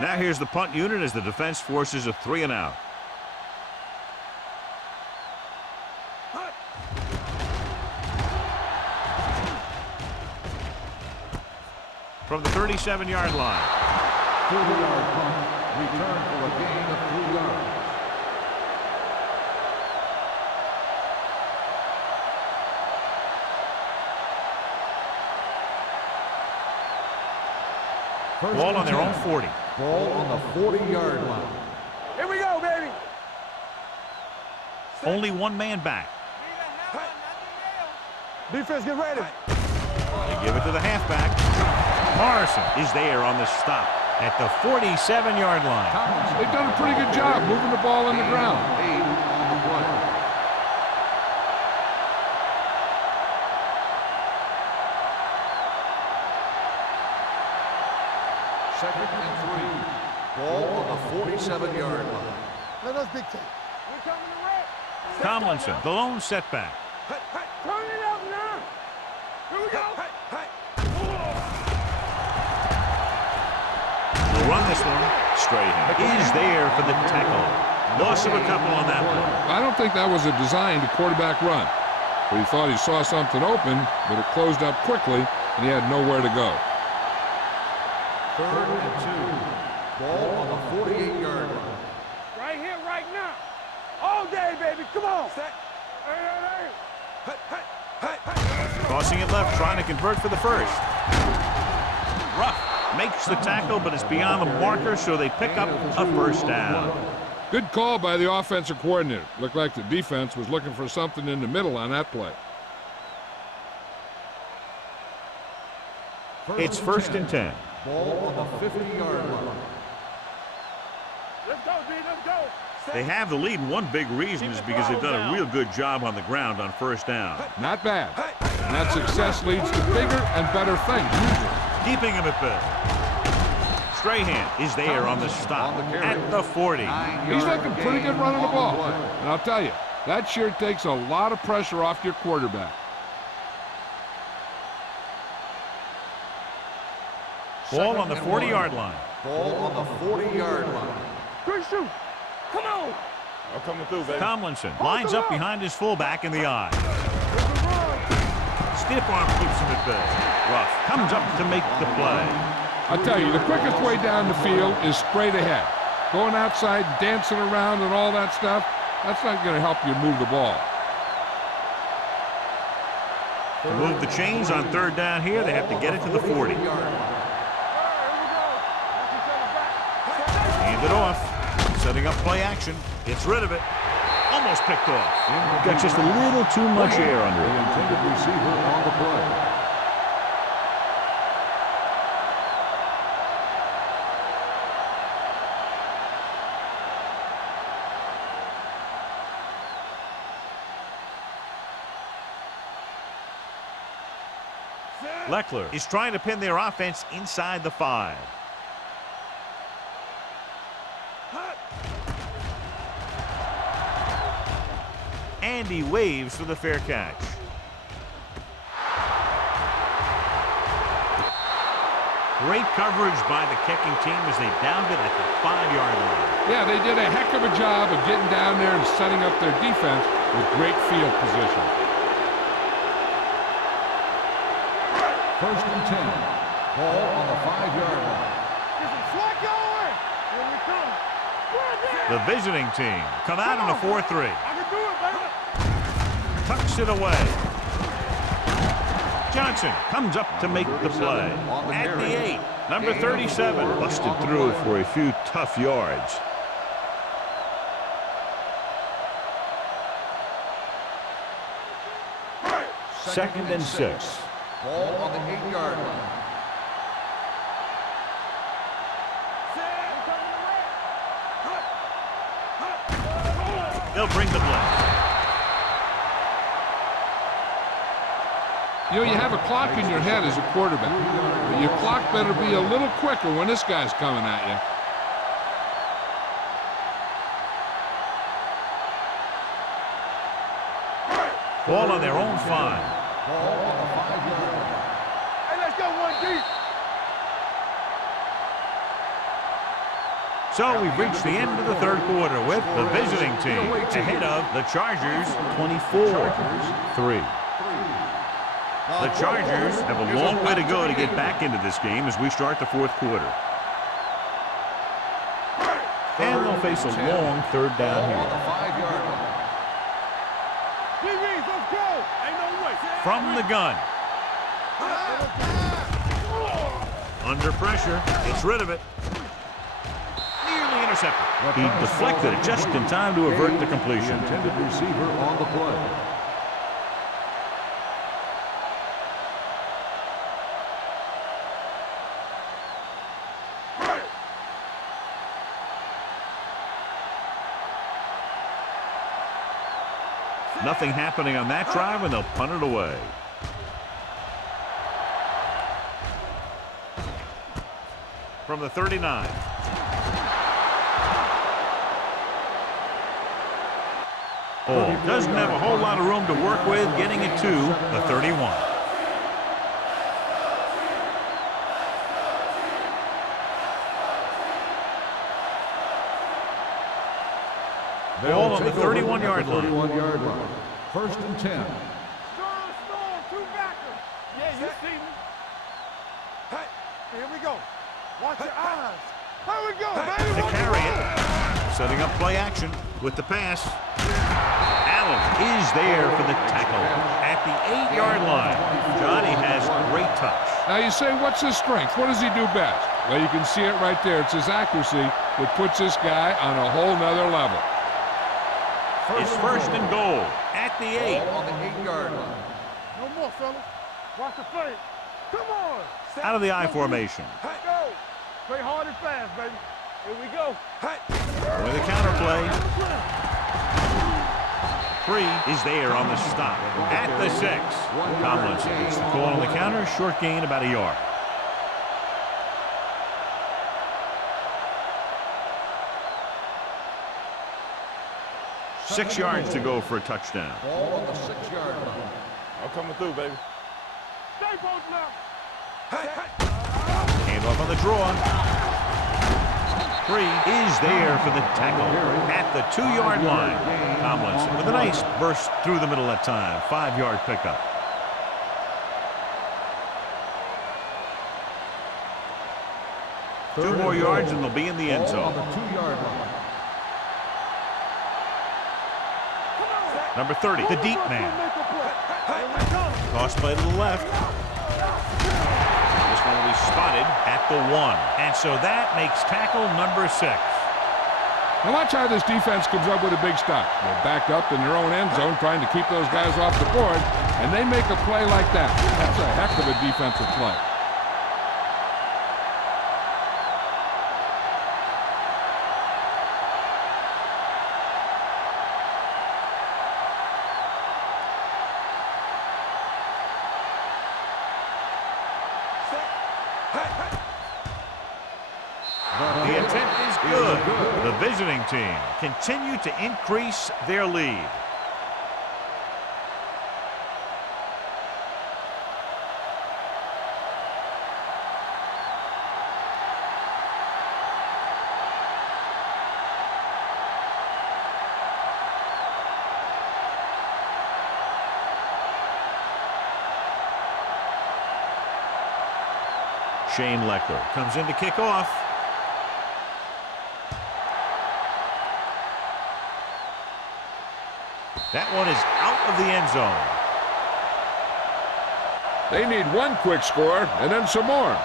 Now here's the punt unit as the defense forces a 3-and-out. From the 37-yard line. 40-yard punt. Return for a gain of 3 yards. Ball on their own 40. Ball on the 40-yard line. Here we go, baby. Only 1 man back. Defense, get ready. They give it to the halfback. Morrison is there on the stop at the 47-yard line. They've done a pretty good job moving the ball on the ground. 8 on the play. Second and 3. Ball on the 47-yard line. Let us dictate. We're coming to red. Tomlinson, the lone setback. Turn it up now. Here we go. Will run this one. Strahan is there for the tackle. Loss of a couple on that one. I don't think that was a designed quarterback run. But he thought he saw something open, but it closed up quickly, and he had nowhere to go. Third and 2. Ball on the 48-yard line. Right here, right now. All day, baby. Come on. Crossing it left, trying to convert for the first. Ruff Makes the tackle, but it's beyond the marker, so they pick up a first down. Good call by the offensive coordinator. Looked like the defense was looking for something in the middle on that play. It's first and 10. Ball on the 50-yard line. Let's go, D. Let's go. They have the lead, and one big reason is because they've done a real good job on the ground on first down. Not bad. And that success leads to bigger and better things usually. Keeping him at bay. Strahan is there on the stop at the 40. He's looking pretty good running the ball. And I'll tell you, that sure takes a lot of pressure off your quarterback. Ball on the 40-yard line. Ball on the 40-yard line. Good shoot. Come on. I'm coming through, baby. Tomlinson lines up behind his fullback in the eye. Stiff arm keeps him at bay. Ruff comes up to make the play. I'll tell you, the quickest way down the field is straight ahead. Going outside, dancing around and all that stuff, that's not going to help you move the ball. To move the chains on third down here, they have to get it to the 40. Hand it off. Setting up play action. Gets rid of it. Almost picked off. Got just a little too much air under it. The intended receiver on the play. Leckler is trying to pin their offense inside the 5. And he waves for the fair catch. Great coverage by the kicking team as they downed it at the 5-yard line. Yeah, they did a heck of a job of getting down there and setting up their defense with great field position. First and 10. Ball on the 5-yard line. Get some slack going. Here we come. The visiting team come out in a 4-3. I can do it, baby. Tucks it away. Johnson comes up to make the play. At the 8, number 37. Busted through for a few tough yards. Second and 6. Ball on the 8-yard line. They'll bring the blitz. You know, you have a clock in your head as a quarterback, but your clock better be a little quicker when this guy's coming at you. Ball on their own 5. Ball on the 5-yard line. Hey, let's go one deep. So we've reached the end of the third quarter with the visiting team ahead of the Chargers 24-3. The Chargers have a long way to go to get back into this game as we start the fourth quarter. And they'll face a long third down On the here. 5-yard line. DBs, let's go. Ain't no way. From the gun. Under pressure. Gets rid of it. Nearly intercepted. He deflected it just in time to avert the completion. Intended receiver on the play. Nothing happening on that drive, and they'll punt it away. From the 39. Oh, doesn't have a whole lot of room to work with, getting it to the 31. Ball on the 31-yard line. 31-yard line. First and 10. Storm, two backers. Yeah, you see me. Hey, here we go. Watch your eyes. Here we go, baby. To carry it. Setting up play action with the pass. Allen is there for the tackle at the 8-yard line. Johnny has great touch. Now you say, what's his strength? What does he do best? Well, you can see it right there. It's his accuracy that puts this guy on a whole nother level. It's first and goal at the 8. Ball on the 8-yard line. No more, fellas. Watch the play. Come on. Out of the I formation. Go. Play hard and fast, baby. Here we go. With a counter play. 3 is there on the stop at the 6. Tomlinson gets the call on the counter. Short gain, about a yard. Six yards to go for a touchdown. Ball on the 6-yard line. I'm coming through, baby. Stay posted now. Handoff on the draw. 3 is there for the tackle at the 2-yard line. Tomlinson with a nice burst through the middle that time. 5-yard pickup. Two more yards and they'll be in the end Ball on zone. the 2-yard line. Number 30, the deep man. Toss play to the left. This one will be spotted at the 1. And so that makes tackle number 6. Now watch how this defense comes up with a big stop. They're backed up in their own end zone trying to keep those guys off the board, and they make a play like that. That's a heck of a defensive play. The attempt is good. The visiting team continue to increase their lead. Shane Leckler comes in to kick off. That one is out of the end zone. They need one quick score and then some more.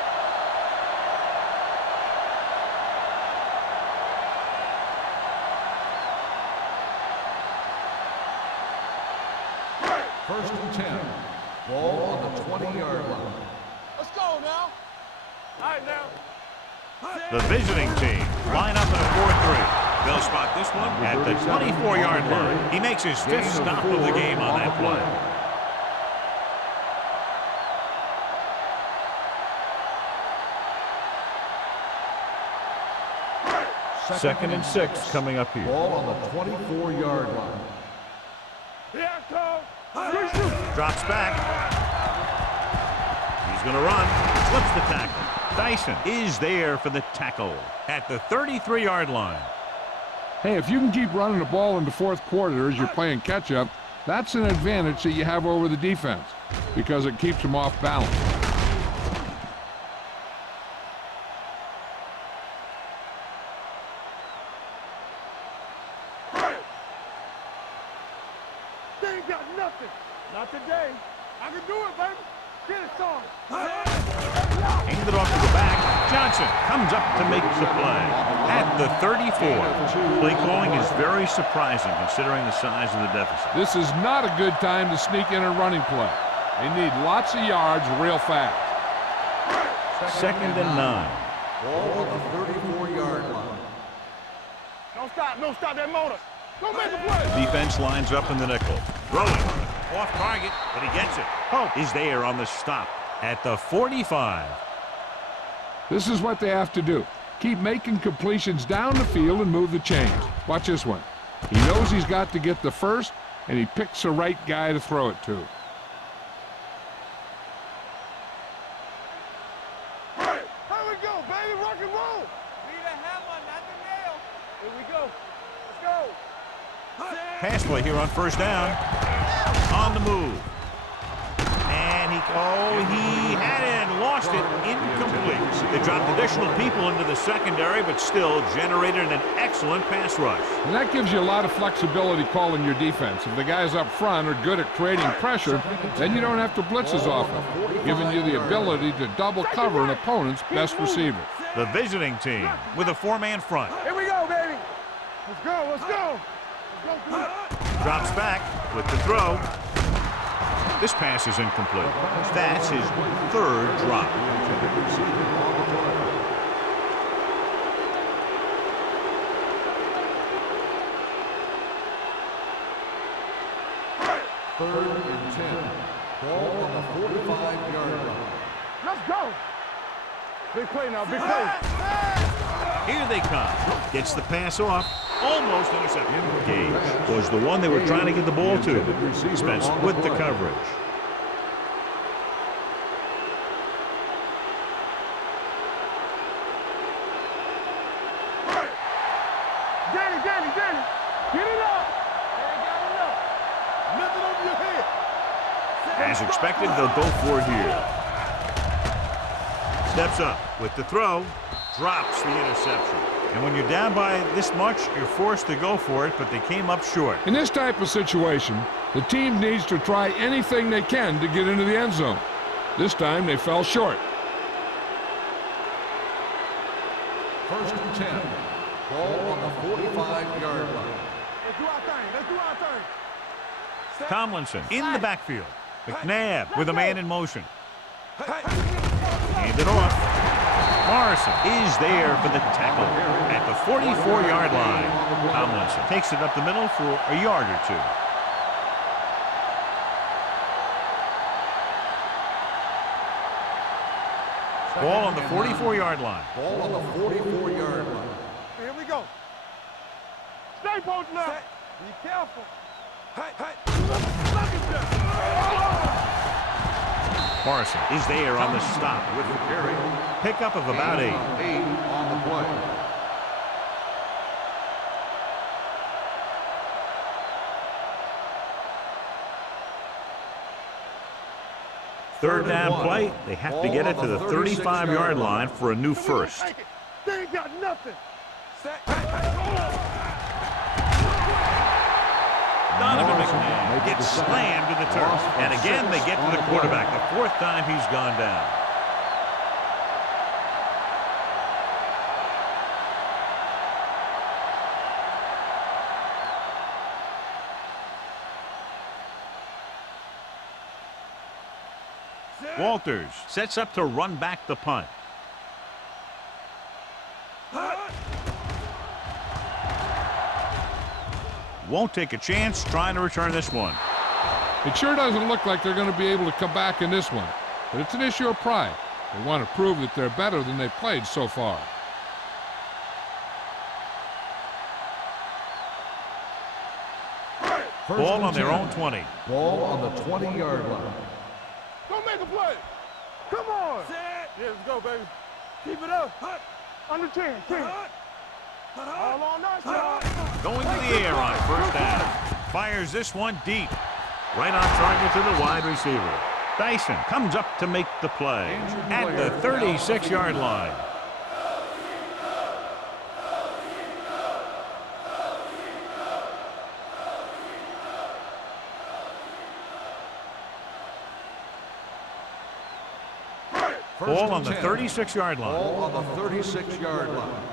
First and 10. Ball on the 20-yard line. Let's go now. All right, now. The visiting team line up in a 4-3. They'll spot this one at the 24-yard line. He makes his 5th stop of the game on that play. Second and 6 coming up here. Ball on the 24-yard line. Here I come. Drops back. He's going to run. Slips the tackle. Dyson is there for the tackle at the 33-yard line. Hey, if you can keep running the ball in the fourth quarter as you're playing catch-up, that's an advantage that you have over the defense because it keeps them off balance. They ain't got nothing. Not today. I can do it, baby. Get it, son. Handed off to the back. Johnson comes up to make the play at the 34. Play calling is very surprising considering the size of the deficit. This is not a good time to sneak in a running play. They need lots of yards real fast. Second and 9. Ball on the 34-yard line. Don't stop. Don't stop that motor. Don't make a play. Defense lines up in the nickel. Throwing. Off target, but he gets it. Hope is there on the stop at the 45. This is what they have to do. Keep making completions down the field and move the chains. Watch this one. He knows he's got to get the first, and he picks the right guy to throw it to. Here we go, baby. Rock and roll. Need a hammer, not the nail. Here we go. Let's go. Pass play here on first down. On the move. And he Oh, he had it and lost it. Incomplete. They dropped additional people into the secondary, but still generated an excellent pass rush. And that gives you a lot of flexibility calling your defense. If the guys up front are good at creating pressure, then you don't have to blitz as often, giving you the ability to double cover an opponent's best receiver. The visiting team with a four-man front. Here we go, baby. Let's go, let's go. Let's go. Drops back with the throw. This pass is incomplete. That's his third drop. Third and 10. Ball on the 45-yard line. Let's go. Big play now, big play. Here they come. Gets the pass off. Almost intercepted. Gage was the one they were trying to get the ball to. Spence with the coverage. Danny. Get it up. Ain't got enough. Nothing over your head. As expected, they'll go for it here. Steps up with the throw. Drops the interception. And when you're down by this much, you're forced to go for it, but they came up short. In this type of situation, the team needs to try anything they can to get into the end zone. This time, they fell short. First and 10. Ball on the 45-yard line. Let's do our thing. Tomlinson in the backfield. McNabb with a man in motion. Hand it off. Morrison is there for the tackle at the 44-yard line. Tomlinson takes it up the middle for a yard or two. Ball on the 44-yard line. Ball on the 44-yard line. Here we go. Stay posted up. Be careful. Morrison is there on the stop with the carry. Pickup of about 8. 8 on the play. Third down play. They have to get it to the 35-yard line for a new first. They ain't got nothing. Donovan McNabb gets slammed to the turf. And again, they get to the quarterback. The fourth time he's gone down. Walters sets up to run back the punt. Won't take a chance trying to return this one. It sure doesn't look like they're going to be able to come back in this one, but it's an issue of pride. They want to prove that they're better than they've played so far. Ball on their own 20. Ball on the 20-yard line. Don't make a play. Come on. Yeah, let's go, baby. Keep it up. Under 10. All on us, y'all. Going to the air on first down. Fires this one deep. Right on target to the wide receiver. Dyson comes up to make the play at the 36-yard line. Ball on the 36-yard line. Ball on the 36-yard line.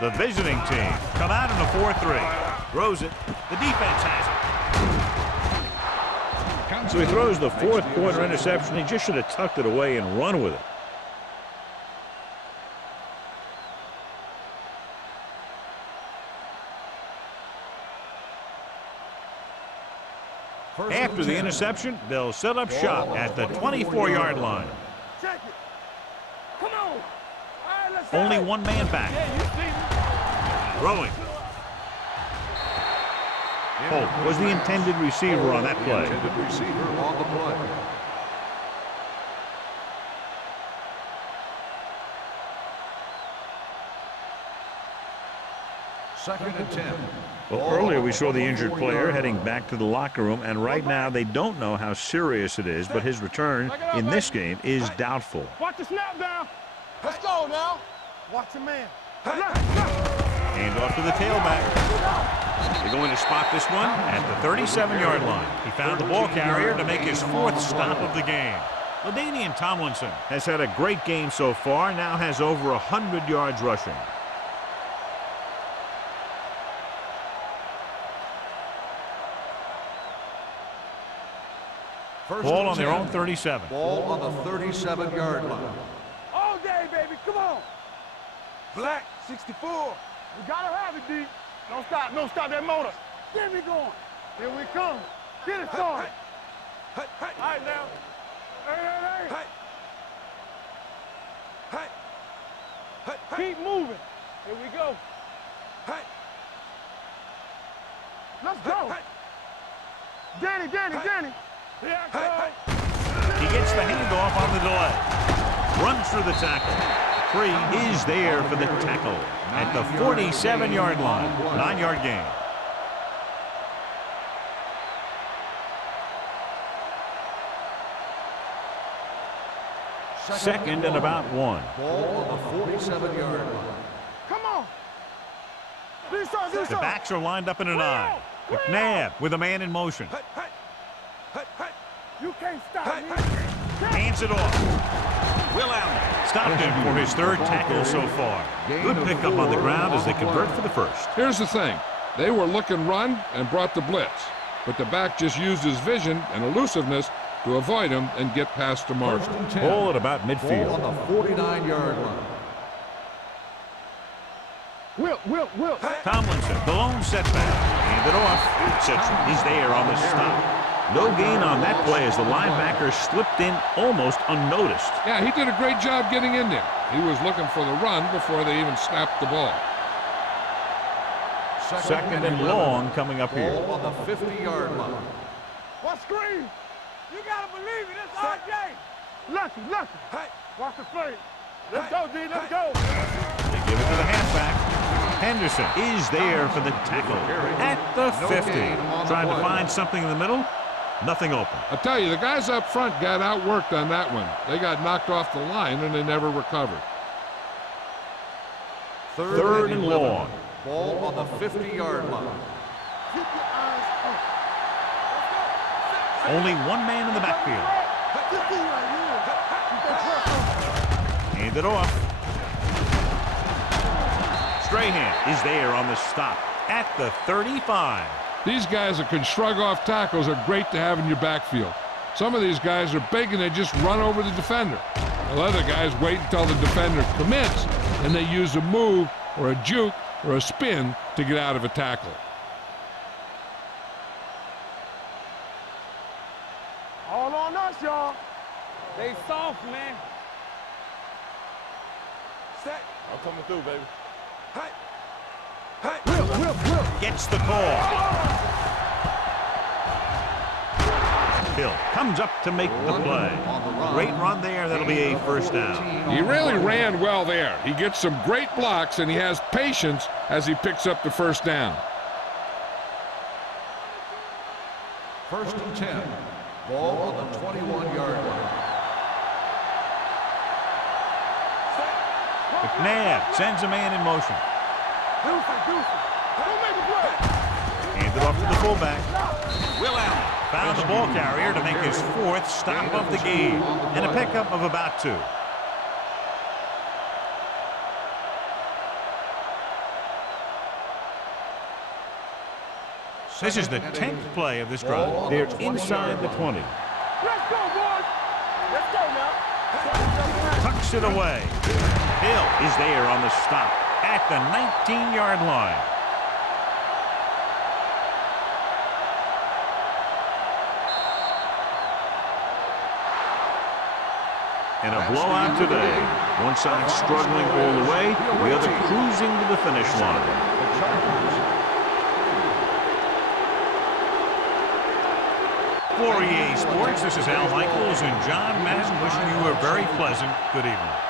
The visiting team come out in a 4-3. Throws it. The defense has it. So he throws the fourth quarter interception. He just should have tucked it away and run with it. After the interception, they'll set up shop at the 24-yard line. Check it. Come on. All right, let's Only go. one man back. Yeah, you see me. Throwing. Holt was the intended receiver on that play. Intended receiver on the play. 2nd and 10. Well, earlier we saw the injured player heading back to the locker room, and right now they don't know how serious it is, but his return in this game is doubtful. Watch the snap down. Let's go now. Watch the man. Hand off to the tailback. They're going to spot this one at the 37-yard line. He found the ball carrier to make his 4th stop of the game. LaDainian Tomlinson has had a great game so far, now has over 100 yards rushing. Ball on their own 37. Ball on the 37-yard line. All day, baby. Come on. Black, 64. We gotta have it, D. Don't stop. Don't stop that motor. Get me going. Here we come. Get it started. All right, now. Hey. Keep moving. Here we go. Let's go. Danny. Here I go. He gets the handoff on the delay. Runs through the tackle. 3 is there for the tackle at the 47-yard line. 9-yard gain. Second and about 1. Ball on the 47-yard line. Come on. Do something. The backs are lined up in an I. McNabb with a man in motion. You can't stop me. Hands it off. Will Allen stopped him for his 3rd tackle so far. Good pickup on the ground as they convert for the 1st. Here's the thing. They were looking run and brought the blitz, but the back just used his vision and elusiveness to avoid him and get past the margin. Ball at about Ball midfield. on the 49-yard line. Will. Tomlinson, the lone setback. Hand it off. Sitson, he's there on the stop. No gain on that play as the linebacker slipped in almost unnoticed. Yeah, he did a great job getting in there. He was looking for the run before they even snapped the ball. Second and long coming up here. Ball on the 50-yard line. What screen? You gotta believe it. It's RJ. Lucky. Hey, watch the play. Let's go, D. Let's go. They give it to the halfback. Henderson is there for the tackle at the 50. Trying to find something in the middle. Nothing open. I tell you, the guys up front got outworked on that one. They got knocked off the line and they never recovered. Third and long. Ball on the 50-yard line. Keep your eyes open. Only one man in the backfield. This dude right here. Hand it off. Strahan is there on the stop at the 35. These guys that can shrug off tackles are great to have in your backfield. Some of these guys are big and they just run over the defender. While other guys wait until the defender commits and they use a move or a juke or a spin to get out of a tackle. All on us, y'all. They soft, man. Set. I'm coming through, baby. Will. Gets the call. Hill comes up to make the play. Great run there. That'll be a 1st down. He really ran well there. He gets some great blocks and he has patience as he picks up the 1st down. 1st and 10. Ball on the 21-yard line. McNabb sends a man in motion. Deuce. Don't make a play. Hands it off to the fullback. Will Allen found the ball carrier to make his 4th stop of the game and a pickup of about 2. This is the 10th play of this drive. They're inside the 20. Let's go, boys. Let's go now. Tucks it away. Hill is there on the stop at the 19-yard line. And a blowout today. One side struggling all the way, the other cruising to the finish line. For EA Sports, this is Al Michaels and John Madden wishing you a very pleasant good evening.